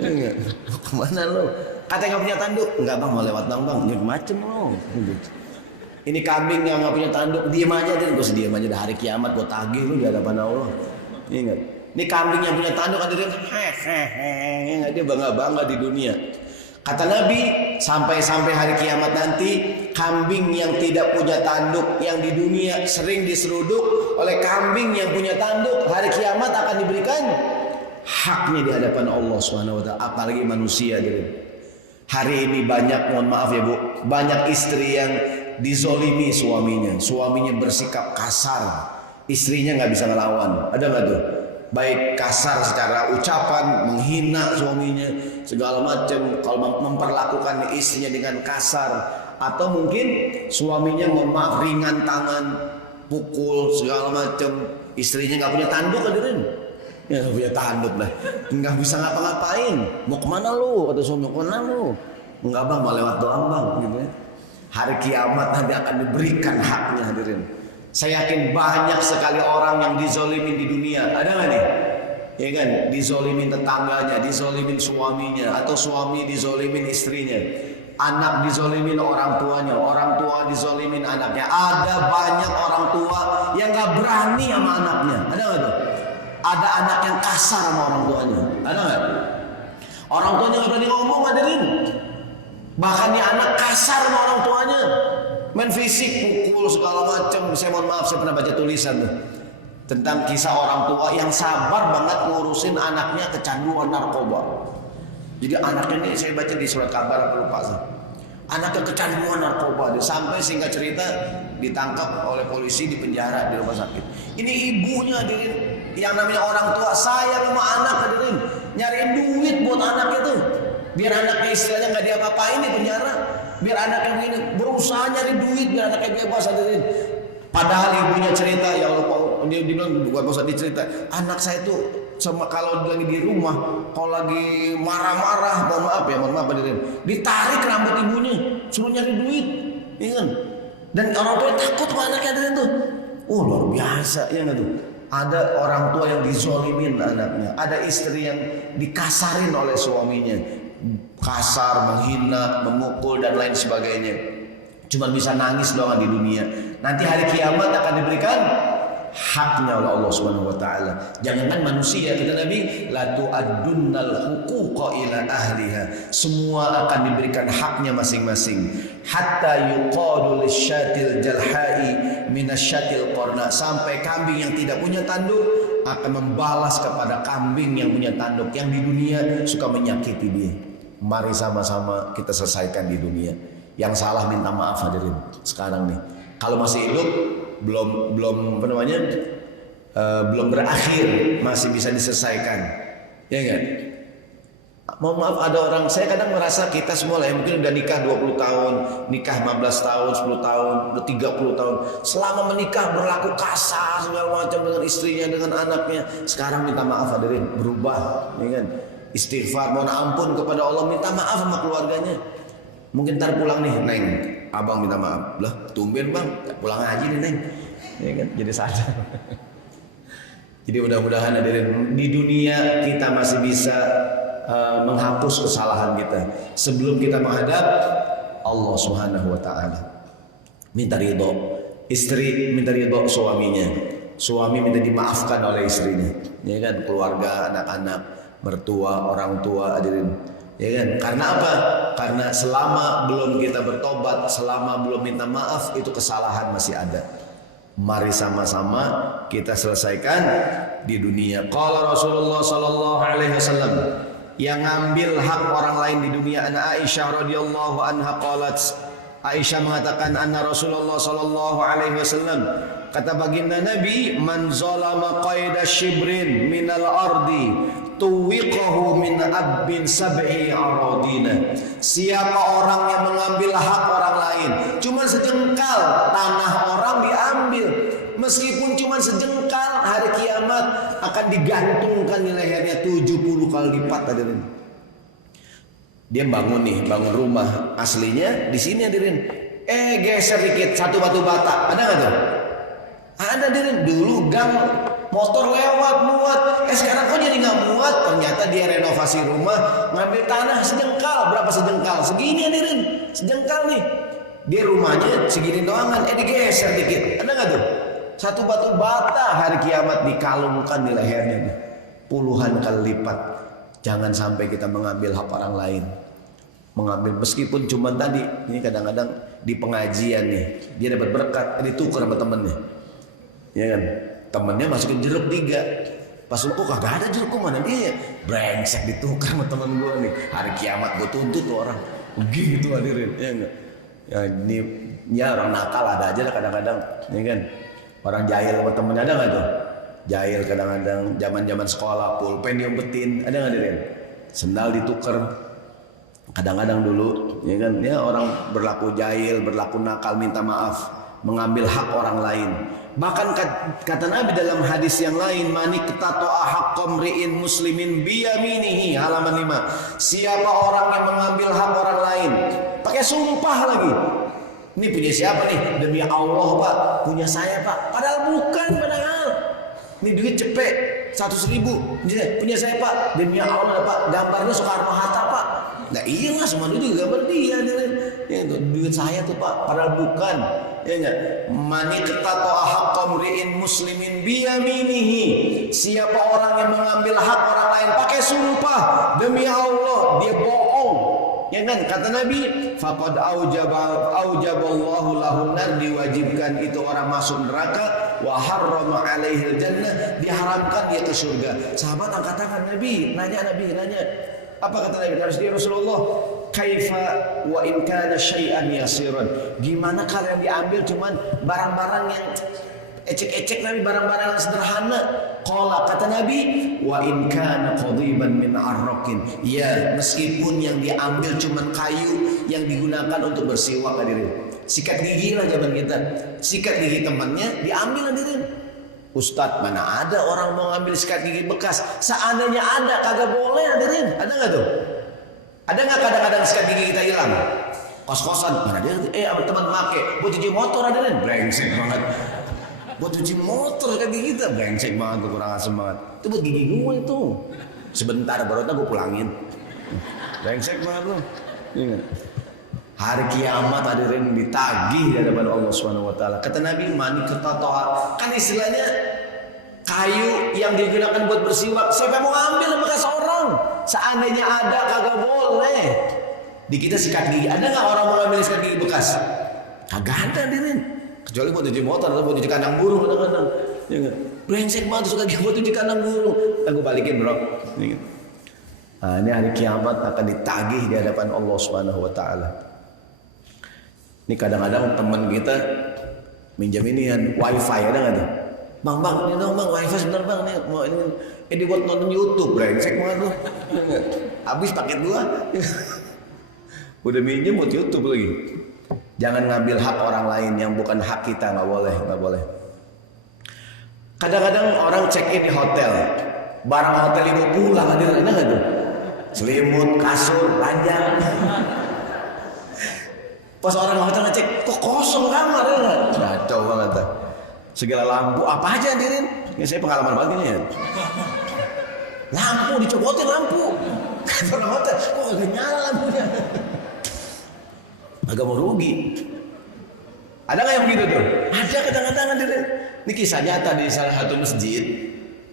Mau kemana lu? Katanya gak punya tanduk, enggak bang, mau lewat bang, ini macem lu. Ini kambing yang gak punya tanduk, diem aja deh, gue sediem aja dah, hari kiamat gue tagih lu di hadapan Allah. Ingat, ini kambing yang punya tanduk hadirin, dia bangga-bangga di dunia. Kata Nabi, sampai hari kiamat nanti, kambing yang tidak punya tanduk, yang di dunia sering diseruduk oleh kambing yang punya tanduk, hari kiamat akan diberikan haknya di hadapan Allah Subhanahu wa taala, apalagi manusia hadirin. Hari ini banyak, mohon maaf ya Bu, banyak istri yang dizolimi suaminya bersikap kasar, istrinya nggak bisa ngelawan. Ada nggak tuh? Baik kasar secara ucapan, menghina suaminya segala macam, kalau memperlakukan istrinya dengan kasar, atau mungkin suaminya mohon maaf ringan tangan, pukul segala macam. Istrinya nggak punya tanduk, hadirin. Ya nggak punya tanduk dah, nggak bisa ngapa-ngapain. Mau kemana lu? Kata suami, mau kemana lu? Enggak bang, mau lewat doang bang, gitu ya. Hari kiamat nanti akan diberikan haknya, hadirin. Saya yakin banyak sekali orang yang dizolimin di dunia. Ada nggak nih? Ya kan, dizolimin tetangganya, dizolimin suaminya, atau suami dizolimin istrinya, anak dizolimin orang tuanya, orang tua dizolimin anaknya. Ada banyak orang tua yang nggak berani sama anaknya. Ada nggak tuh? Ada anak yang kasar sama orang tuanya. Ada nggak? Orang tuanya nggak berani ngomong, hadirin. Bahkan nih anak kasar sama orang tuanya, main fisik, pukul segala macam. Saya mohon maaf, saya pernah baca tulisan tuh tentang kisah orang tua yang sabar banget ngurusin anaknya kecanduan narkoba. Jadi anaknya ini saya baca di surat kabar, apa lupa saya. Anaknya kecanduan narkoba, sampai singkat cerita ditangkap oleh polisi, di penjara di rumah sakit. Ini ibunya, hadirin, yang namanya orang tua sayang sama anak, hadirin, nyariin duit buat anaknya tuh, biar anaknya istilahnya nggak diapa-apain di penjara, biar anaknya begini berusaha nyari duit biar anaknya bebas, hadirin. Padahal ibunya cerita, ya Allah, dia bilang bukan usah dicerita, anak saya tuh sama kalau lagi di rumah, kalau lagi marah-marah, mohon maaf hadirin, ditarik rambut ibunya, suruh nyari duit, ya kan? Dan orang tua takut sama anaknya, hadirin tuh. Oh luar biasa, ya nggak tuh? Ada orang tua yang dizolimin anaknya, ada istri yang dikasarin oleh suaminya, kasar, menghina, memukul dan lain sebagainya. Cuma bisa nangis doang di dunia. Nanti hari kiamat akan diberikan haknya oleh Allah Subhanahu wa taala. Jangankan manusia, kata Nabi, la tu'addunnal huquqa ila ahliha. Semua akan diberikan haknya masing-masing. Hatta yuqadu lisyatil jalha'i minasyatil qarna. Sampai kambing yang tidak punya tanduk akan membalas kepada kambing yang punya tanduk, yang di dunia suka menyakiti dia. Mari sama-sama kita selesaikan di dunia. Yang salah minta maaf, hadirin. Sekarang nih, kalau masih hidup belum belum berakhir, masih bisa diselesaikan, ya kan? Mohon maaf, ada orang, saya kadang merasa kita semua lah, mungkin udah nikah 20 tahun, nikah 15 tahun, 10 tahun, udah 30 tahun, selama menikah berlaku kasar segala macam dengan istrinya, dengan anaknya. Sekarang minta maaf, hadirin, berubah, ya kan? Istighfar, mohon ampun kepada Allah, minta maaf sama keluarganya. Mungkin ntar pulang nih, Neng, abang minta maaf. Lah, tumben bang, pulang aja nih Neng, ya kan? Jadi sadar. Jadi mudah-mudahan hadirin, di dunia kita masih bisa menghapus kesalahan kita sebelum kita menghadap Allah Subhanahu wa taala. Minta ridho, istri minta ridho suaminya, suami minta dimaafkan oleh istrinya, ya kan? Keluarga, anak-anak, mertua, orang tua, hadirin, ya kan? Karena apa? Karena selama belum kita bertobat, selama belum minta maaf, itu kesalahan masih ada. Mari sama-sama kita selesaikan di dunia. Qala Rasulullah sallallahu alaihi wasallam, yang ngambil hak orang lain di dunia, ana Aisyah radhiyallahu anha qalat, Aisyah mengatakan, anna Rasulullah sallallahu alaihi wasallam, kata baginda Nabi, man zalama qaida shibrin minal ardi tuwiqahu min abbin sab'i aradina. Siapa orang yang mengambil hak orang lain, cuma sejengkal tanah orang diambil, meskipun cuma sejengkal, hari kiamat akan digantungkan di lehernya 70 kali lipat, hadirin. Dia bangun nih, bangun rumah aslinya di sini, hadirin. Geser dikit satu batu bata, ada nggak tuh? Ada, hadirin. Dulu gang motor lewat muat, sekarang kok jadi nggak muat? Ternyata dia renovasi rumah, ngambil tanah sejengkal. Berapa sejengkal? Segini, hadirin, sejengkal nih. Dia rumahnya segini doangan, digeser dikit, ada nggak tuh? Satu batu bata hari kiamat dikalungkan di lehernya, puluhan kali lipat. Jangan sampai kita mengambil hak orang lain, mengambil meskipun cuma tadi. Ini kadang-kadang di pengajian nih, dia dapat berkat, ditukar sama temennya, ya kan? Temennya masukin jeruk 3, pas lu kok kagak ada jeruk, mana dia? Brengsek, ditukar sama temen gue nih. Hari kiamat gue tuntut tuh orang begitu, hadirin, ya enggak? Ya ini, ya orang nakal ada aja lah kadang-kadang, ya kan? Orang jahil sama temennya, ada nggak tuh? Jahil kadang-kadang, zaman sekolah pulpen diumpetin, ada nggak, hadirin? Sendal ditukar kadang-kadang dulu, ya kan? Ya orang berlaku jahil, berlaku nakal, minta maaf. mengambil hak orang lain. Bahkan kata Nabi dalam hadis yang lain, manik tato'a haqqam ri'in muslimin biyaminihi, halaman 5. Siapa orang yang mengambil hak orang lain, pakai sumpah lagi. Ini punya siapa nih? Demi Allah Pak, punya saya Pak. Padahal bukan, padahal. Ini duit cepet 100.000. Punya saya Pak, demi Allah Pak. Gambarnya Soekarno-Hatta Pak. Nah iya lah, semua itu gambar dia. Ya, duit saya tuh Pak, padahal bukan. Ya enggak? Mani qatata'a haqqam ri'in muslimin biyaminihi. Siapa orang yang mengambil hak orang lain pakai sumpah, demi Allah dia bohong. Ya kan, kata Nabi, faqad aujaballahu lahun nar, diwajibkan itu orang masuk neraka, wa harrama alaihil jannah, diharamkan dia ke surga. Sahabat angkat tangan, Nabi nanya, apa kata Nabi? Ya Rasulullah, kaifa wa in kana syai'an yasiran. Gimana kalau yang diambil cuman barang-barang yang ecek-ecek, Nabi, barang-barang yang sederhana. Qala, kata Nabi, wa in kana qadiban min arraqin. Ya, meskipun yang diambil cuman kayu yang digunakan untuk bersiwak, hadirin. Sikat gigi lah zaman kita. Sikat gigi temannya diambil, hadirin. Ustadz, mana ada orang mau ngambil sikat gigi bekas? Seandainya ada, kagak boleh, hadirin. Ada nggak tuh? Ada nggak kadang-kadang sikat gigi kita hilang? Kos-kosan, mana dia? Teman make buat cuci motor, hadirin. Brengsek banget. Buat cuci motor sikat gigi kita, brengsek banget tuh, kurang asem banget. Itu buat gigi gue itu. Sebentar baru gue pulangin. Brengsek banget loh. Ingat. Hari kiamat hadirin ditagih di hadapan Allah Subhanahu wa taala. Kata Nabi, mani qatata'a, kan istilahnya kayu yang digunakan buat bersiwak. Siapa mau ambil bekas orang? Seandainya ada, kagak boleh. Di kita sikat gigi, ada nggak orang mau ambil sikat gigi bekas? Kagak ada, hadirin. Kecuali buat cuci motor atau buat cuci kandang burung kadang-kadang. Ya enggak? Brengsek banget suka buat cuci kandang burung. Aku balikin, bro. Nah, ini hari kiamat akan ditagih di hadapan Allah Subhanahu wa taala. Ini kadang-kadang teman kita minjam inian wifi, ada nggak tuh? Bang, ini dong bang, wifi sebentar bang, nih mau ini buat nonton YouTube, brengsek banget tuh. Habis paket gua, udah minjem buat YouTube lagi. Jangan ngambil hak orang lain yang bukan hak kita, nggak boleh. Kadang-kadang orang check in di hotel, barang hotel ibu pulang, ada nggak tuh? Selimut, kasur, ranjang. Pas orang hotel ngecek, kok kosong kamar ya? Kacau banget. Segala lampu, apa aja hadirin? Ya saya pengalaman banget ini ya. Lampu dicopotin lampu. Kata orang hotel, kok gak nyala lampunya? Agak mau rugi. Ada nggak yang begitu tuh? Ada kadang-kadang hadirin. Ini kisah nyata di salah satu masjid.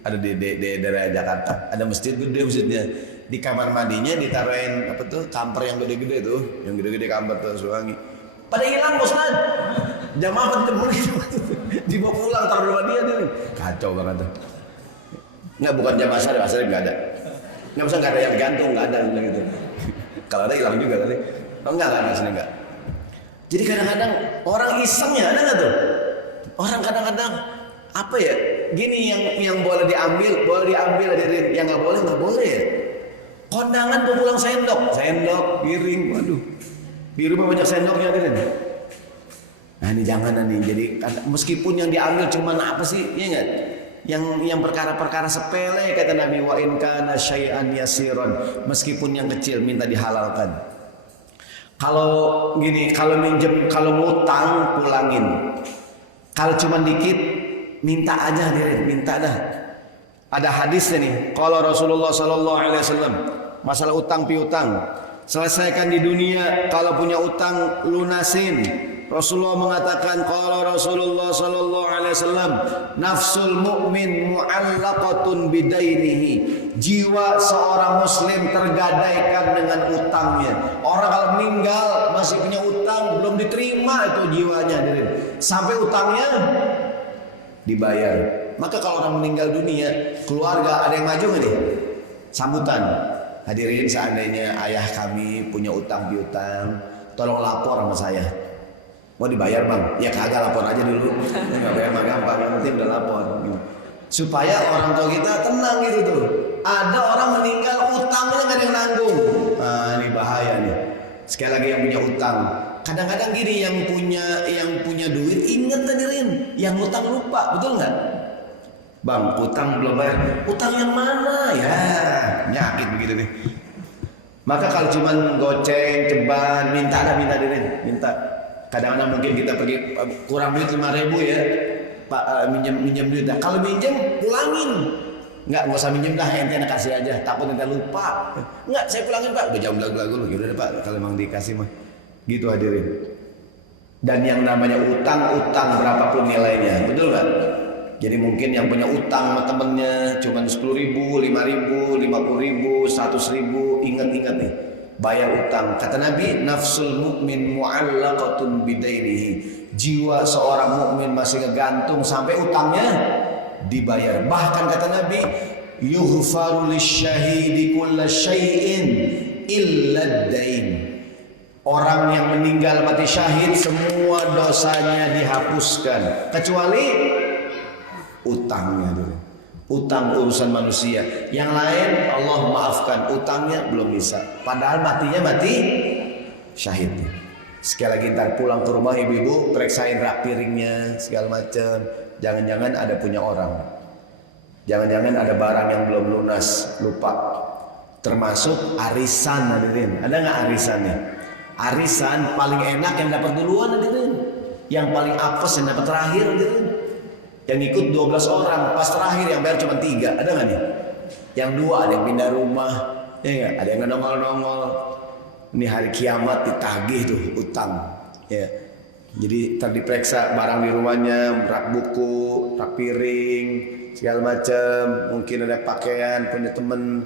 Ada di daerah Jakarta. Ada masjid gede masjidnya. Di kamar mandinya ditaruhin apa tuh, kamper yang gede-gede tuh, yang gede-gede kamper tuh Suwangi. Pada hilang Ustaz. Jamaah bertemu dibawa pulang taruh rumah dia nih. Kacau banget tuh. Nggak, bukan jamaah asar nggak ada. Nggak usah, nggak ada yang digantung, nggak ada gitu. Kalau ada hilang juga kali. Oh enggak asli enggak. Jadi kadang-kadang orang isengnya ada nggak tuh? Orang kadang-kadang apa ya? Gini yang boleh diambil dari yang nggak boleh ya. Kondangan pulang sendok, piring, waduh. Di rumah banyak sendoknya hadirin. Nah ini jangan nih, jadi meskipun yang diambil cuma apa sih, ya enggak? Yang perkara-perkara sepele, kata Nabi, wa in kana syai'an yasiran, meskipun yang kecil minta dihalalkan. Kalau gini, kalau minjem, kalau ngutang pulangin. Kalau cuma dikit minta aja hadirin, minta dah. Ada hadisnya nih, kalau Rasulullah sallallahu alaihi wasallam masalah utang piutang, selesaikan di dunia, kalau punya utang lunasin. Rasulullah mengatakan, kalau Rasulullah sallallahu alaihi wasallam, nafsul mu'min mu'allaqatun bidainihi, jiwa seorang muslim tergadaikan dengan utangnya. Orang kalau meninggal masih punya utang, belum diterima itu jiwanya, sampai utangnya dibayar. Maka kalau orang meninggal dunia, keluarga ada yang maju nggak nih? Sambutan. Hadirin, seandainya ayah kami punya utang piutang, tolong lapor sama saya. Mau dibayar bang? Ya kagak, lapor aja dulu. Nggak bayar mah gampang, yang penting udah lapor. Supaya orang tua kita tenang gitu tuh. Ada orang meninggal utangnya nggak ada yang nanggung. Nah ini bahaya nih. Sekali lagi yang punya utang. Kadang-kadang gini, yang punya punya duit, ingat hadirin, yang utang lupa, betul nggak? Bang, utang belum bayar. Utang yang mana ya? Nyakit begitu nih. Maka kalau cuman goceng, ceban, minta hadirin, minta. Kadang-kadang mungkin kita pergi kurang duit 5.000 ya, Pak, minjem duit. Nah, kalau minjem pulangin. Nggak usah minjem dah, ente kasih aja. Takut ente lupa. Nggak, saya pulangin Pak. Udah jam lagu lu. Yaudah Pak, kalau emang dikasih mah. Gitu hadirin. Dan yang namanya utang berapapun nilainya, betul nggak? Jadi mungkin yang punya utang sama temennya cuma 10.000, 5.000, 50.000, 100.000, ingat-ingat nih, bayar utang. Kata Nabi, nafsul mu'min mu'allaqatun bidainihi. Jiwa seorang mukmin masih ngegantung sampai utangnya dibayar. Bahkan kata Nabi, yughfaru lisyahidi kulla syai'in illa ad-dain. Orang yang meninggal mati syahid semua dosanya dihapuskan kecuali utangnya dulu. Utang urusan manusia. Yang lain Allah maafkan, utangnya belum bisa. Padahal matinya mati syahid. Sekali lagi ntar pulang ke rumah ibu-ibu periksain rak piringnya segala macam. Jangan-jangan ada punya orang. Jangan-jangan ada barang yang belum lunas, lupa. Termasuk arisan hadirin. Ada nggak arisannya? Arisan paling enak yang dapat duluan hadirin. Yang paling apes yang dapat terakhir hadirin. Yang ikut 12 orang, pas terakhir yang bayar cuma 3, ada nggak nih? Yang 2 ada yang pindah rumah, ya gak? Ada yang nongol-nongol. Ini hari kiamat ditagih tuh utang, ya. Jadi terdiperiksa barang di rumahnya, rak buku, rak piring, segala macam. Mungkin ada pakaian punya temen,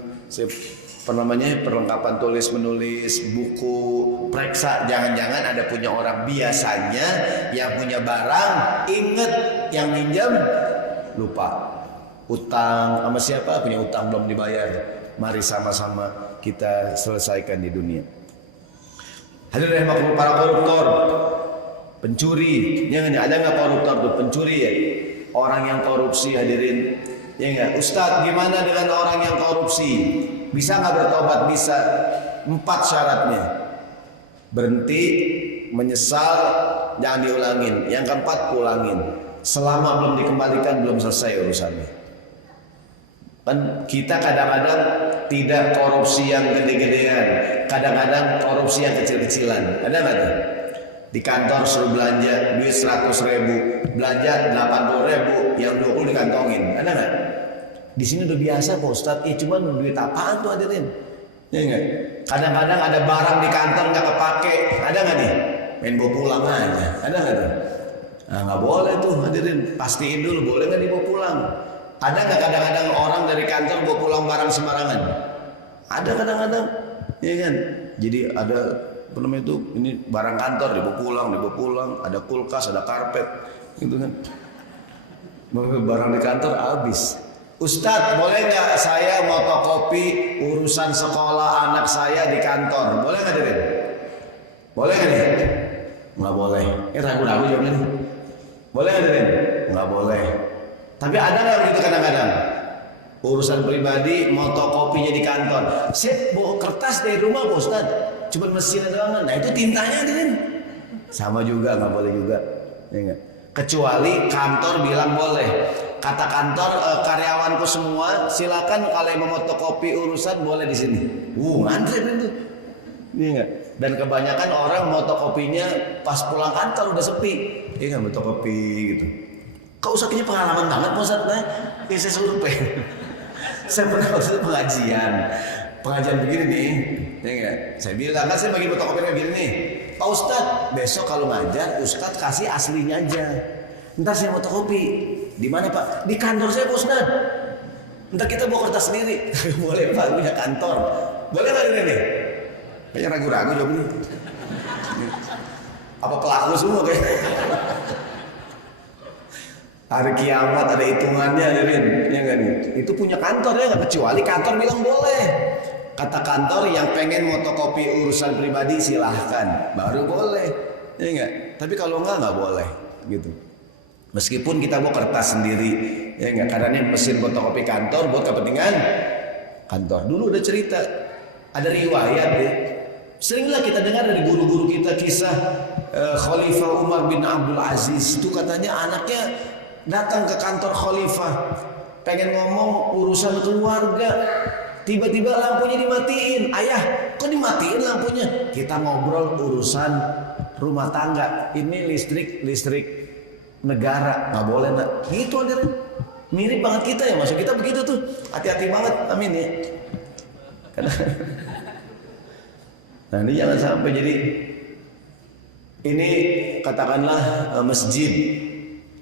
perlengkapan tulis menulis, buku, periksa. Jangan-jangan ada punya orang. Biasanya yang punya barang inget, yang minjam lupa. Utang sama siapa? Punya utang belum dibayar. Mari sama-sama kita selesaikan di dunia. Hadirin rahimakumullah, para koruptor, pencuri, ada nggak koruptor tuh pencuri ya? Orang yang korupsi hadirin, ya nggak? Ustadz, gimana dengan orang yang korupsi? Bisa nggak bertobat? Bisa. 4 syaratnya. Berhenti, menyesal, jangan diulangin. Yang keempat, pulangin. Selama belum dikembalikan, belum selesai urusannya. Kan kita kadang-kadang tidak korupsi yang gede-gedean, kadang-kadang korupsi yang kecil-kecilan. Ada nggak tuh? Di kantor suruh belanja duit 100.000, belanja 80.000, yang 20 dikantongin. Ada nggak? Di sini udah biasa Pak Ustadz. Cuman duit apaan tuh hadirin? Ya nggak? Kadang-kadang ada barang di kantor nggak kepake. Ada nggak nih? Main bawa pulang aja. Ada nggak tuh? Nah, nggak boleh tuh hadirin. Pastiin dulu boleh nggak dibawa pulang. Ada nggak kadang-kadang orang dari kantor bawa pulang barang sembarangan? Ada kadang-kadang, ya kan? Jadi ada apa namanya itu? Ini barang kantor dibawa pulang. Ada kulkas, ada karpet, gitu kan? Barang di kantor habis. Ustadz, boleh nggak saya fotokopi urusan sekolah anak saya di kantor? Boleh nggak Dirin? Boleh nggak nih? Nggak boleh. Ragu-ragu jawabnya nih. Boleh nggak Dirin? Nggak boleh. Tapi ada nggak begitu kadang-kadang? Urusan pribadi, fotokopinya di kantor. Saya bawa kertas dari rumah Pak Ustadz, cuma mesinnya doang. Nah itu tintanya Dirin. Sama juga, nggak boleh juga. Ya nggak? Kecuali kantor bilang boleh. Kata kantor, karyawanku semua silakan kalau yang mau fotokopi urusan boleh di sini. Ngantri itu. Iya enggak? Dan kebanyakan orang fotokopinya pas pulang kantor udah sepi. Iya kan fotokopi gitu. Kok Ustadz ini pengalaman banget Pak Ustadz? Ini saya survei. Saya pernah waktu pengajian begini nih. Ya enggak? Saya bilang kan saya bagi fotokopi kayak gini nih. Pak Ustadz, besok kalau ngajar Ustadz kasih aslinya aja. Ntar saya fotokopi. Di mana Pak? Di kantor saya Pak Ustadz. Ntar kita bawa kertas sendiri. Boleh Pak, punya kantor. Boleh nggak ini nih? Kayaknya ragu-ragu jawabnya. Apa pelaku semua kayaknya? Hari kiamat ada hitungannya, ya kan? Itu punya kantor ya, nggak? Kecuali kantor bilang boleh. Kata kantor yang pengen fotokopi urusan pribadi silahkan, baru boleh, ya nggak? Tapi kalau nggak boleh, gitu. Meskipun kita bawa kertas sendiri, ya nggak? Karena ini mesin fotokopi kantor buat kepentingan kantor. Dulu udah cerita, ada riwayat deh. Seringlah kita dengar dari guru-guru kita kisah Khalifah Umar bin Abdul Aziz. Itu katanya anaknya datang ke kantor Khalifah, pengen ngomong urusan keluarga. Tiba-tiba lampunya dimatiin. Ayah, kok dimatiin lampunya? Kita ngobrol urusan rumah tangga. Ini listrik negara, nggak boleh nak. Gitu ada. Mirip banget kita ya, masuk kita begitu tuh. Hati-hati banget, amin ya. Nah ini jangan sampai jadi ini katakanlah masjid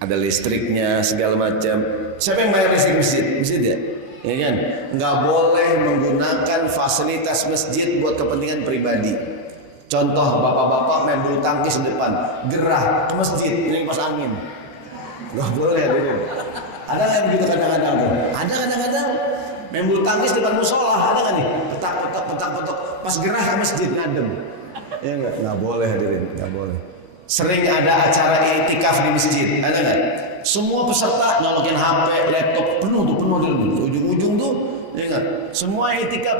ada listriknya segala macam. Siapa yang bayar listrik masjid? Masjid ya? Ya kan? Nggak boleh menggunakan fasilitas masjid buat kepentingan pribadi. Contoh bapak-bapak main bulu tangkis di depan, gerah ke masjid, ini pas angin. Nggak boleh dulu. Ada nggak yang begitu kadang-kadang tuh? Ada kadang-kadang main bulu tangkis depan musola, ada nggak nih? Petak, pas gerah ke masjid ngadem. Ya nggak boleh hadirin, nggak boleh. Sering ada acara i'tikaf di masjid, ada nggak? Semua peserta nyolokin HP, laptop penuh tuh, ujung-ujung tuh, ya nggak? Semua i'tikaf.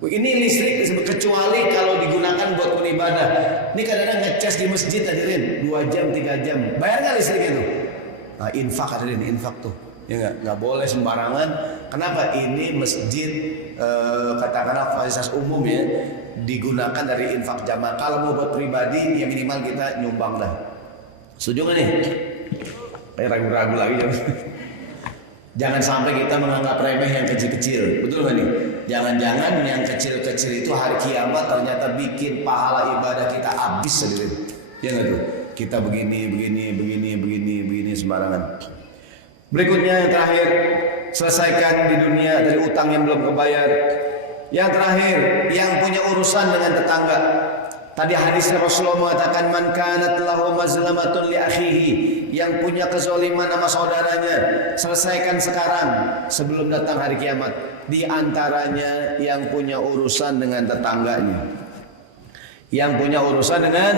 Ini listrik kecuali kalau digunakan buat beribadah. Ini kadang-kadang ngecas di masjid hadirin 2 jam 3 jam. Bayar nggak listriknya tuh? Nah, infak hadirin, infak tuh. Ya nggak boleh sembarangan. Kenapa? Ini masjid katakanlah fasilitas umum ya, digunakan dari infak jamaah. Kalau mau buat pribadi, ya minimal kita nyumbang dah. Setuju nggak nih? Ragu-ragu lagi jangan sampai kita menganggap remeh yang kecil-kecil, betul nggak nih? Jangan-jangan yang kecil-kecil itu hari kiamat ternyata bikin pahala ibadah kita habis sendiri. Ya nggak tuh? Kita begini sembarangan. Berikutnya yang terakhir, selesaikan di dunia dari utang yang belum kebayar. Yang terakhir, yang punya urusan dengan tetangga. Tadi hadisnya Rasulullah mengatakan man kanat lahu mazlamatun li akhihi, yang punya kezaliman sama saudaranya, selesaikan sekarang sebelum datang hari kiamat. Di antaranya yang punya urusan dengan tetangganya. Yang punya urusan dengan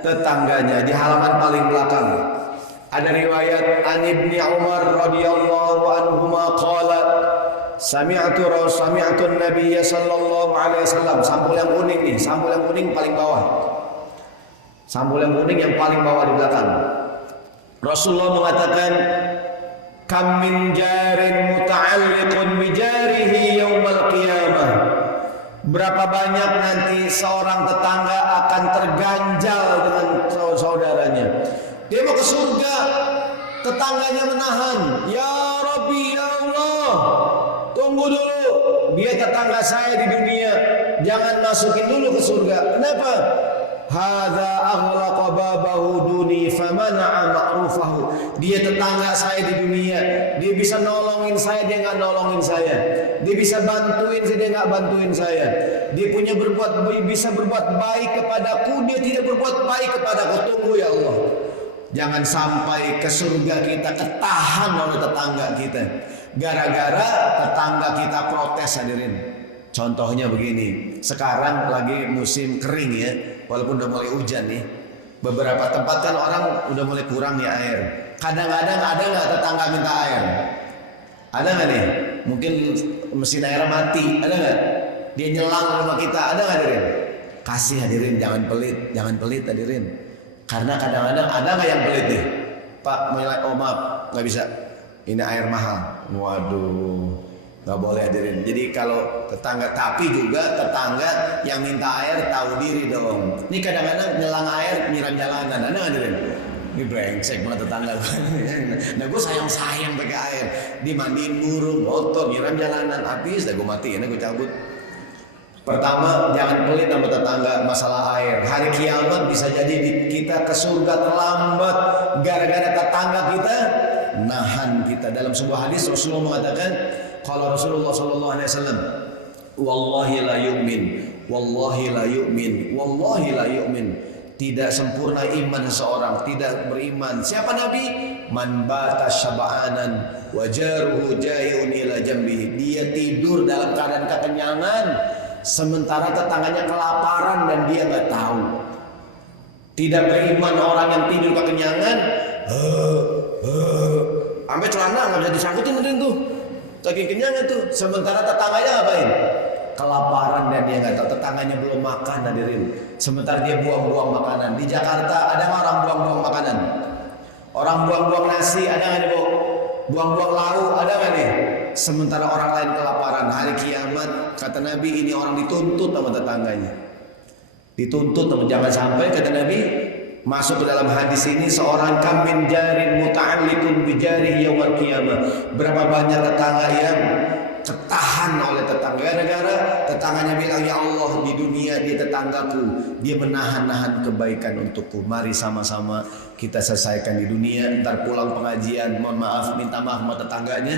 tetangganya di halaman paling belakang. Ada riwayat an Ibni Umar radhiyallahu anhuma qala Sami'tu Nabiy sallallahu alaihi wasallam. Sampul yang kuning nih, sampul yang kuning paling bawah. Sampul yang kuning yang paling bawah di belakang. Rasulullah mengatakan, "Kam min jarin muta'alliqun bi jarihi yaumal qiyamah." Berapa banyak nanti seorang tetangga akan terganjal dengan saudaranya. Dia mau ke surga, tetangganya menahan. Ya Rabbi, ya Allah, tunggu dulu. Dia tetangga saya di dunia, jangan masukin dulu ke surga. Kenapa? Hadza aghlaqa babahu duni famana'a ma'rufahu. Dia tetangga saya di dunia, dia bisa nolongin saya, dia nggak nolongin saya. Dia bisa bantuin saya, dia nggak bantuin saya. Dia bisa berbuat baik kepadaku, dia tidak berbuat baik kepadaku. Tunggu ya Allah. Jangan sampai ke surga kita ketahan oleh tetangga kita. Gara-gara tetangga kita protes hadirin. Contohnya begini, sekarang lagi musim kering ya, walaupun udah mulai hujan nih. Beberapa tempat kan orang udah mulai kurang nih air. Kadang-kadang ada nggak tetangga minta air? Ada nggak nih? Mungkin mesin air mati, ada nggak? Dia nyelang rumah kita, ada nggak hadirin? Kasih hadirin, jangan pelit hadirin. Karena kadang-kadang ada nggak yang pelit nih? Pak, maaf, nggak bisa. Ini air mahal. Waduh, nggak boleh hadirin. Jadi kalau tetangga, tapi juga tetangga yang minta air tahu diri dong. Ini kadang-kadang nyelang air nyiram jalanan, ada nggak hadirin? Ini brengsek banget tetangga gue. Nah gue sayang pakai air, dimandiin burung, motor, nyiram jalanan, habis, dah gue matiin, gue cabut. Pertama, jangan pelit sama tetangga masalah air. Hari kiamat bisa jadi kita ke surga terlambat gara-gara tetangga kita nahan kita. Dalam sebuah hadis Rasulullah mengatakan, kalau Rasulullah sallallahu alaihi wasallam, wallahi la yu'min, wallahi la yu'min, wallahi la yu'min. Tidak sempurna iman seseorang, tidak beriman. Siapa Nabi? Man bata syaba'anan wa jaruhu jai'un ila jambihi. Dia tidur dalam keadaan kekenyangan, sementara tetangganya kelaparan dan dia nggak tahu. Tidak beriman orang yang tidur kekenyangan, sampai celana nggak bisa disangkutin tuh, saking kenyangnya tuh. Sementara tetangganya ngapain? kelaparan dan dia nggak tahu, tetangganya belum makan hadirin. Sementara dia buang-buang makanan. Di Jakarta ada nggak orang buang-buang makanan? Orang buang-buang nasi ada nggak nih bu? Buang-buang lauk ada nggak nih? Sementara orang lain kelaparan. Hari kiamat kata Nabi ini orang dituntut sama tetangganya. Dituntut, jangan sampai kata Nabi masuk ke dalam hadis ini seorang kamin jarin muta'alliqun bijari yaumil qiyamah. Berapa banyak tetangga yang ketahan oleh tetangga gara-gara tetangganya bilang ya Allah di dunia dia tetanggaku, dia menahan-nahan kebaikan untukku. Mari sama-sama kita selesaikan di dunia. Ntar pulang pengajian mohon maaf minta maaf sama tetangganya.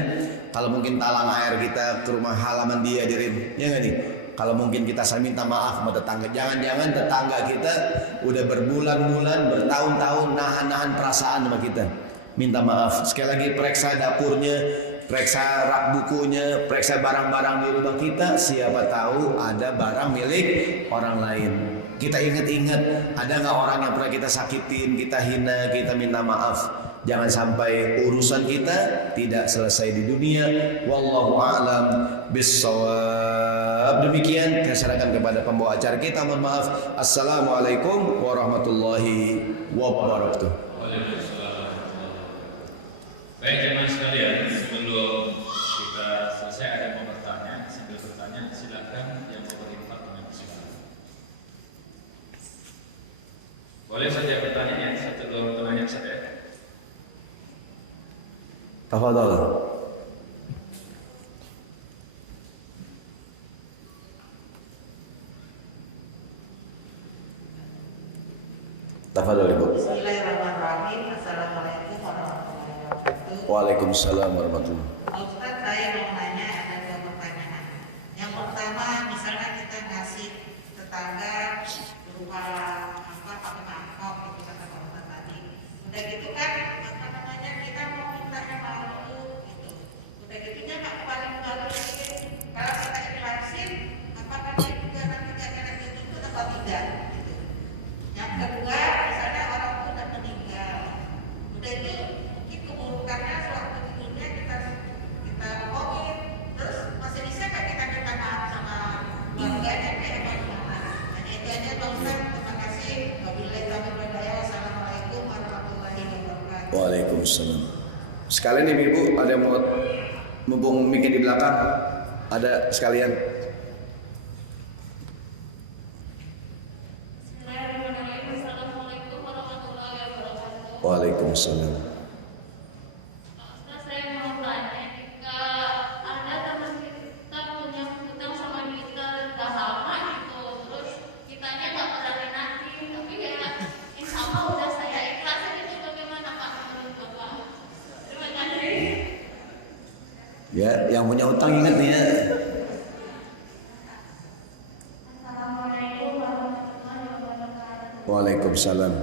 Kalau mungkin talang air kita ke rumah halaman dia jadi ya nggak nih. Kalau mungkin kita saya minta maaf sama tetangga. Jangan-jangan tetangga kita udah berbulan-bulan, bertahun-tahun nahan-nahan perasaan sama kita. Minta maaf. Sekali lagi periksa dapurnya, periksa rak bukunya, periksa barang-barang di rumah kita. Siapa tahu ada barang milik orang lain. Kita ingat-ingat ada nggak orang yang pernah kita sakitin, kita hina, kita minta maaf. Jangan sampai urusan kita tidak selesai di dunia. Wallahu a'lam bissawab. Demikian saya serahkan kepada pembawa acara kita. Mohon maaf. Assalamualaikum warahmatullahi wabarakatuh. Waalaikumsalam. Baik jemaah sekalian, sebelum kita selesai ada yang mau bertanya, sambil bertanya silakan yang mau berinfak dengan silakan. Boleh saja pertanyaannya satu dua pertanyaan saja. Tafadhal. Tafadhal Ibu. Bismillahirrahmanirrahim. Assalamualaikum warahmatullahi wabarakatuh. Waalaikumsalam warahmatullahi. Pak Ustadz, saya mau nanya ada dua pertanyaan. Yang pertama, misalnya kita ngasih tetangga berupa apa pakai mangkok gitu kata Pak Ustadz tadi. Udah gitu kan apa namanya kita mau minta yang baru gitu. Udah gitunya nggak paling baru lagi. Kalau kita ikhlasin, apakah dia juga nanti jangan itu dapat tidak? Gitu. Yang kedua, misalnya orang itu udah meninggal, udah itu mungkin keburukannya sewaktu tidurnya kita omongin, terus masih bisa nggak kita minta maaf sama keluarganya kayak bagaimana? Hanya itu aja Pak Ustadz, terima kasih. Wabillahi taufiq wal hidayah. Wassalamualaikum warahmatullahi wabarakatuh. Waalaikumsalam. Sekalian Ibu ada yang mau mumpung mikir di belakang ada sekalian. Assalamualaikum warahmatullahi wabarakatuh. Waalaikumsalam. Ustaz, saya mau tanya, jika ada teman kita punya hutang sama kita udah lama gitu, terus kitanya nggak pernah lunasin, tapi ya insya Allah udah saya ikhlasin, itu bagaimana Pak menurut Bapak? Terima kasih. Ya, yang punya utang ingat nih ya. Assalamualaikum warahmatullahi wabarakatuh. Waalaikumsalam.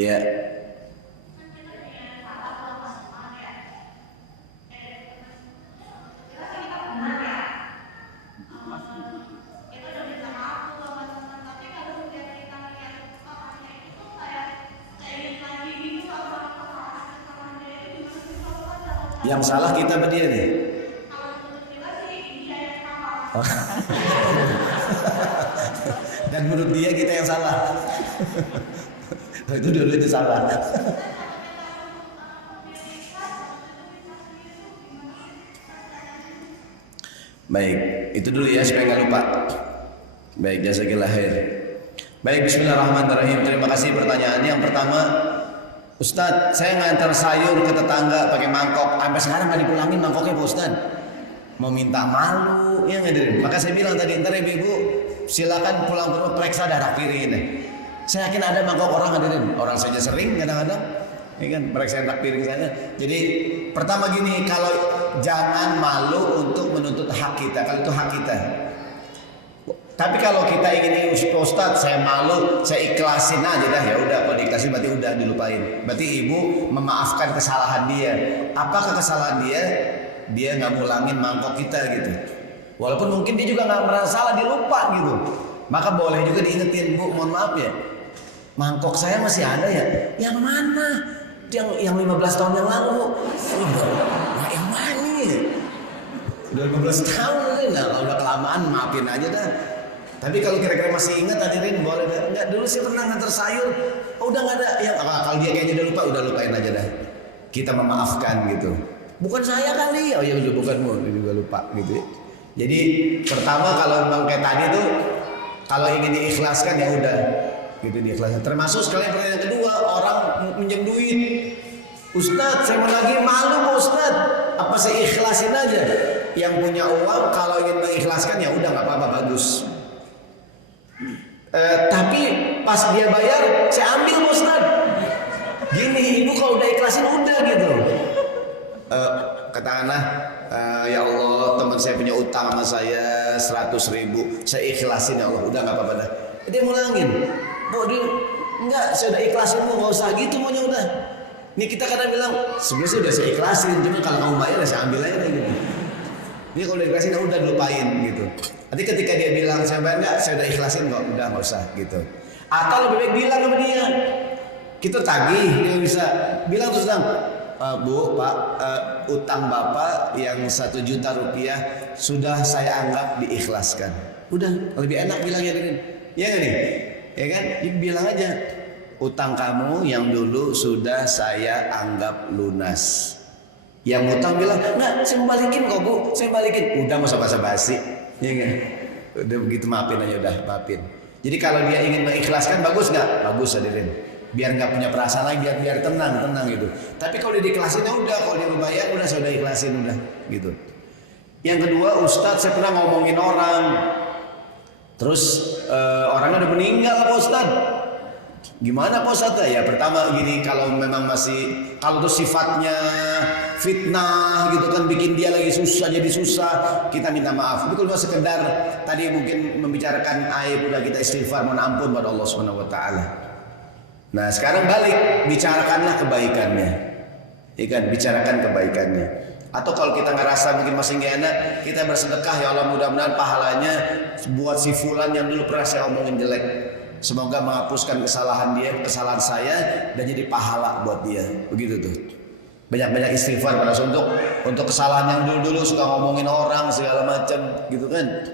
Ya. Yang salah kita apa dia nih? Dan menurut dia kita yang salah. Itu dulu-dulu salah. Baik, itu dulu ya supaya nggak lupa. Baik, jazakillah khair. Baik, bismillahirrahmanirrahim. Terima kasih pertanyaannya. Yang pertama, Ustadz, saya ngantar sayur ke tetangga pakai mangkok. Sampai sekarang nggak dipulangin mangkoknya Pak Ustadz. Mau minta malu, ya nggak diri. Maka saya bilang tadi, ntar ibu silakan pulang ke rumah periksa darah piring ini. Saya yakin ada mangkok orang hadirin. Orang saja sering kadang-kadang, ini kan periksa darah piring saya. Jadi pertama gini, kalau jangan malu untuk menuntut hak kita. Kalau itu hak kita. Tapi kalau kita ingin Ustadz, saya malu, saya ikhlasin aja dah, ya udah, kalau diikhlasin berarti udah dilupain. Berarti ibu memaafkan kesalahan dia. Apakah kesalahan dia? Dia nggak ngulangin mangkok kita gitu. Walaupun mungkin dia juga nggak merasa salah, dia lupa gitu. Maka boleh juga diingetin, Bu, mohon maaf ya, mangkok saya masih ada ya. Yang mana? yang 15 tahun yang lalu. Nah, yang mana ya? Udah 15 tahun nah, kalau udah kelamaan maafin aja dah. Tapi kalau kira-kira masih ingat hadirin boleh dah. Enggak, dulu sih pernah nganter sayur. Oh, udah nggak ada. Ya kalau dia kayaknya udah lupain aja dah. Kita memaafkan gitu. Bukan saya kali ya, oh ya bukanmu juga lupa gitu ya. Jadi pertama kalau memang kayak tadi tuh kalau ingin diikhlaskan ya udah gitu diikhlaskan. Termasuk sekalian pertanyaan kedua, orang minjem duit. Ustadz, saya mau lagi malu Pak Ustadz. Apa saya ikhlasin aja? Yang punya uang kalau ingin mengikhlaskan ya udah nggak apa-apa, bagus. Tapi pas dia bayar saya ambil Pak Ustadz. Gini, ibu kalau udah ikhlasin udah gitu. Katakanlah ya Allah, teman saya punya utang sama saya 100.000, saya ikhlasin ya Allah, udah nggak apa-apa dah. Dia mulangin, Bu, dia enggak, saya udah ikhlasin Bu, nggak usah gitu maunya udah. Ini kita kadang bilang sebenarnya udah saya ikhlasin, cuma kalau kamu bayar ya saya ambil aja gitu. Ini kalau udah ikhlasin udah lupain gitu. Nanti ketika dia bilang saya bayar nggak, saya udah ikhlasin kok, udah nggak usah gitu. Atau lebih baik bilang sama dia, kita tagih, dia bisa bilang terus dong. Bu, Pak, utang Bapak yang 1 juta rupiah sudah saya anggap diikhlaskan. Udah, lebih enak bilangnya dengan, ya kan nih? Ya kan? Bilang aja, utang kamu yang dulu sudah saya anggap lunas. Yang utang bilang, enggak, saya mau balikin kok Bu, saya balikin. Udah, masa basa-basi, ya kan? Udah begitu maafin aja udah, maafin. Jadi kalau dia ingin mengikhlaskan, bagus nggak? Bagus hadirin. Biar nggak punya perasaan lagi, biar tenang gitu. Tapi kalau dia diikhlasin ya udah, kalau dia membayar udah saya udah ikhlasin udah gitu. Yang kedua, Ustadz, saya pernah ngomongin orang, terus orangnya udah meninggal Pak Ustadz. Gimana Pak Ustadz? Ya pertama gini, kalau memang kalau itu sifatnya fitnah gitu kan, bikin dia lagi susah jadi susah, kita minta maaf. Tapi kalau sekedar tadi mungkin membicarakan aib, udah kita istighfar, mohon ampun pada Allah Subhanahu wa taala. Nah sekarang balik, bicarakanlah kebaikannya, ya kan, bicarakan kebaikannya. Atau kalau kita ngerasa mungkin masih nggak enak, kita bersedekah, ya Allah mudah-mudahan pahalanya buat si fulan yang dulu pernah saya omongin jelek, semoga menghapuskan kesalahan dia, kesalahan saya, dan jadi pahala buat dia, begitu tuh. Banyak-banyak istighfar pada untuk kesalahan yang dulu suka ngomongin orang segala macam, gitu kan,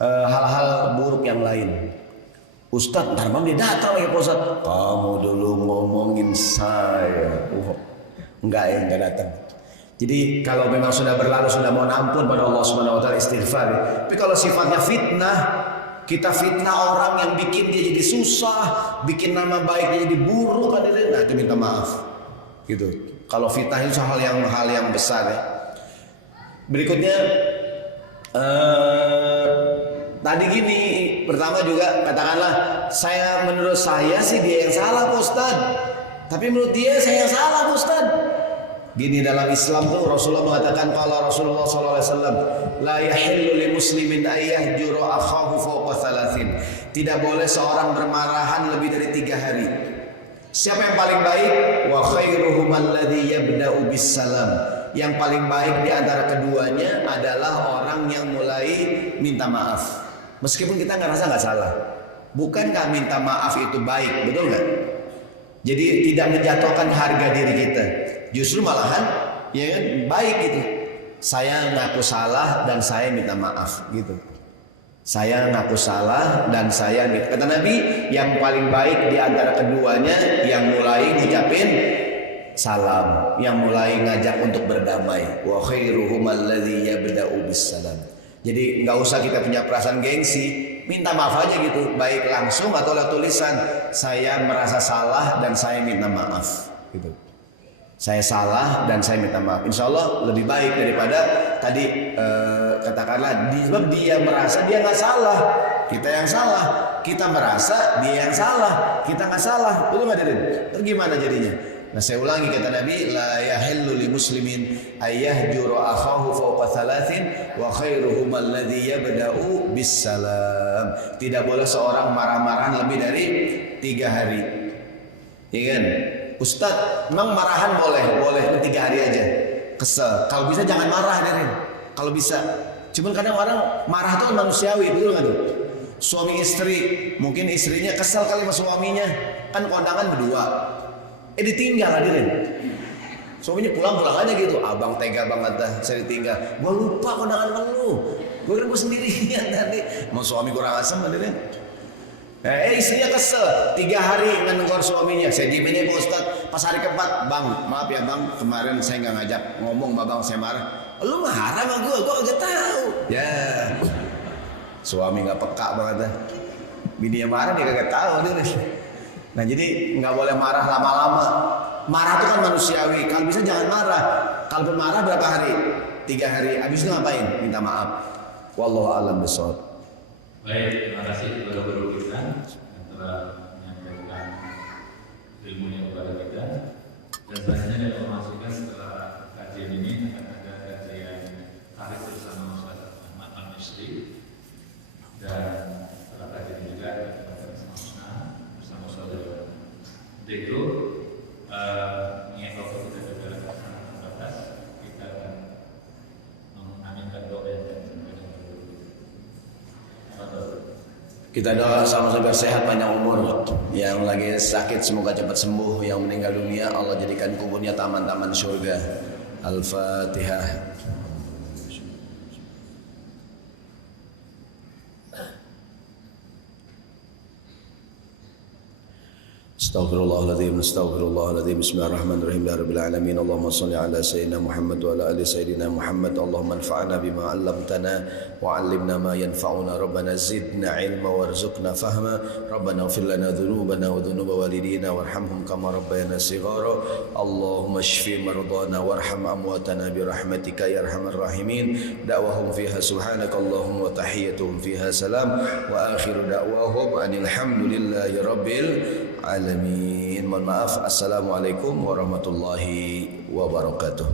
hal-hal buruk yang lain. Ustadz, ntar malam dia datang lagi Pak Ustadz. Kamu dulu ngomongin saya. Enggak datang. Jadi kalau memang sudah berlalu, sudah mohon ampun pada Allah Subhanahu wa taala, istighfar. Tapi kalau sifatnya fitnah, kita fitnah orang yang bikin dia jadi susah, bikin nama baiknya jadi buruk, nah itu minta maaf. Gitu. Kalau fitnah itu hal yang besar ya. Berikutnya tadi gini, pertama juga katakanlah menurut saya sih dia yang salah Pak Ustadz, tapi menurut dia saya yang salah Pak Ustadz. Gini, dalam Islam tuh Rasulullah mengatakan, kalau Rasulullah SAW, la yahillu li muslimin ayyahjura akhahu fawqa 3. Tidak boleh seorang bermarahan lebih dari 3 hari. Siapa yang paling baik? Wa khairuhum alladhi yabda'u bis salam. Yang paling baik di antara keduanya adalah orang yang mulai minta maaf. Meskipun kita ngerasa nggak salah. Bukankah minta maaf itu baik, betul nggak? Jadi tidak menjatuhkan harga diri kita. Justru malahan, ya kan, baik gitu. Saya ngaku salah dan saya minta maaf gitu. Saya ngaku salah dan saya minta. Kata Nabi, yang paling baik di antara keduanya yang mulai ngucapin salam, yang mulai ngajak untuk berdamai. Wa khairuhum alladzi yabda'u bis salam. Jadi nggak usah kita punya perasaan gengsi, minta maaf aja gitu, baik langsung atau lewat tulisan. Saya merasa salah dan saya minta maaf, gitu. Saya salah dan saya minta maaf. Insya Allah lebih baik daripada tadi katakanlah sebab dia merasa dia nggak salah, kita yang salah. Kita merasa dia yang salah, kita nggak salah. Betul nggak Dedin? Terus gimana jadinya? Nah saya ulangi, kata Nabi, la yahillu li muslimin ayyahjura akhahu fawqa 3 wa khairuhum alladhi yabda'u bis salam. Tidak boleh seorang marah-marahan lebih dari 3 hari. Ya kan? Ustadz, memang marahan boleh 3 hari aja. Kesel. Kalau bisa jangan marah, Derin. Kalau bisa. Cuman kadang orang marah itu manusiawi, betul nggak tuh? Suami istri, mungkin istrinya kesel kali sama suaminya. Kan kondangan berdua. Ditinggal hadirin. Suaminya pulang aja gitu. Abang tega banget dah, saya ditinggal. Gua lupa kondangan lu. Gua kira gua sendirian tadi. Mau suami kurang asem hadirin. Istrinya kesel 3 hari menegur suaminya. Saya diem aja Pak Ustaz. Pas hari keempat, bang, maaf ya bang, kemarin saya nggak ngajak ngomong sama bang, saya marah. Lu marah sama gua nggak tahu. Ya, suami nggak peka banget dah. Bini yang marah dia kagak tahu dia. Nah jadi nggak boleh marah lama-lama. Marah itu kan manusiawi. Kalau bisa jangan marah. Kalau marah berapa hari? 3 hari. Habis itu ngapain? Minta maaf. Wallahu a'lam bishawab. Baik, terima kasih kepada guru kita yang telah menyampaikan ilmunya kepada kita. Dan selanjutnya informasikan setelah kajian ini akan ada kajian tarik bersama Ustaz Ahmad Al-Misri. Dan setelah kajian ini juga kita bersama saudara. Untuk itu, mengingat waktu kita juga sangat terbatas, kita akan mengaminkan doa yang Kita doa sama-sama sehat, panjang umur. Yang lagi sakit semoga cepat sembuh. Yang meninggal dunia Allah jadikan kuburnya taman-taman surga. Al-Fatihah. Astaghfirullahaladzim, astaghfirullahaladzim. Bismillahirrahmanirrahim. Ya Rabbil Alamin. Allahumma salli ala Sayyidina Muhammad wa ala ali Sayyidina Muhammad. Allahumma anfa'na bima 'allamtana wa 'allimna ma yanfa'una. Rabbana zidna ilma warzuqna fahma. Rabbana ighfir lana dhunubana wa dhunuba walidina warhamhum kama rabbayana shighara. Allahumma shfi mardana warham amwatana bi rahmatika ya arhamar rahimin. Da'wahum fiha subhanakallahumma wa tahiyyatuhum fiha salam wa akhiru da'wahum anil hamdulillahi rabbil alamin. Mohon maaf. Assalamualaikum warahmatullahi wabarakatuh.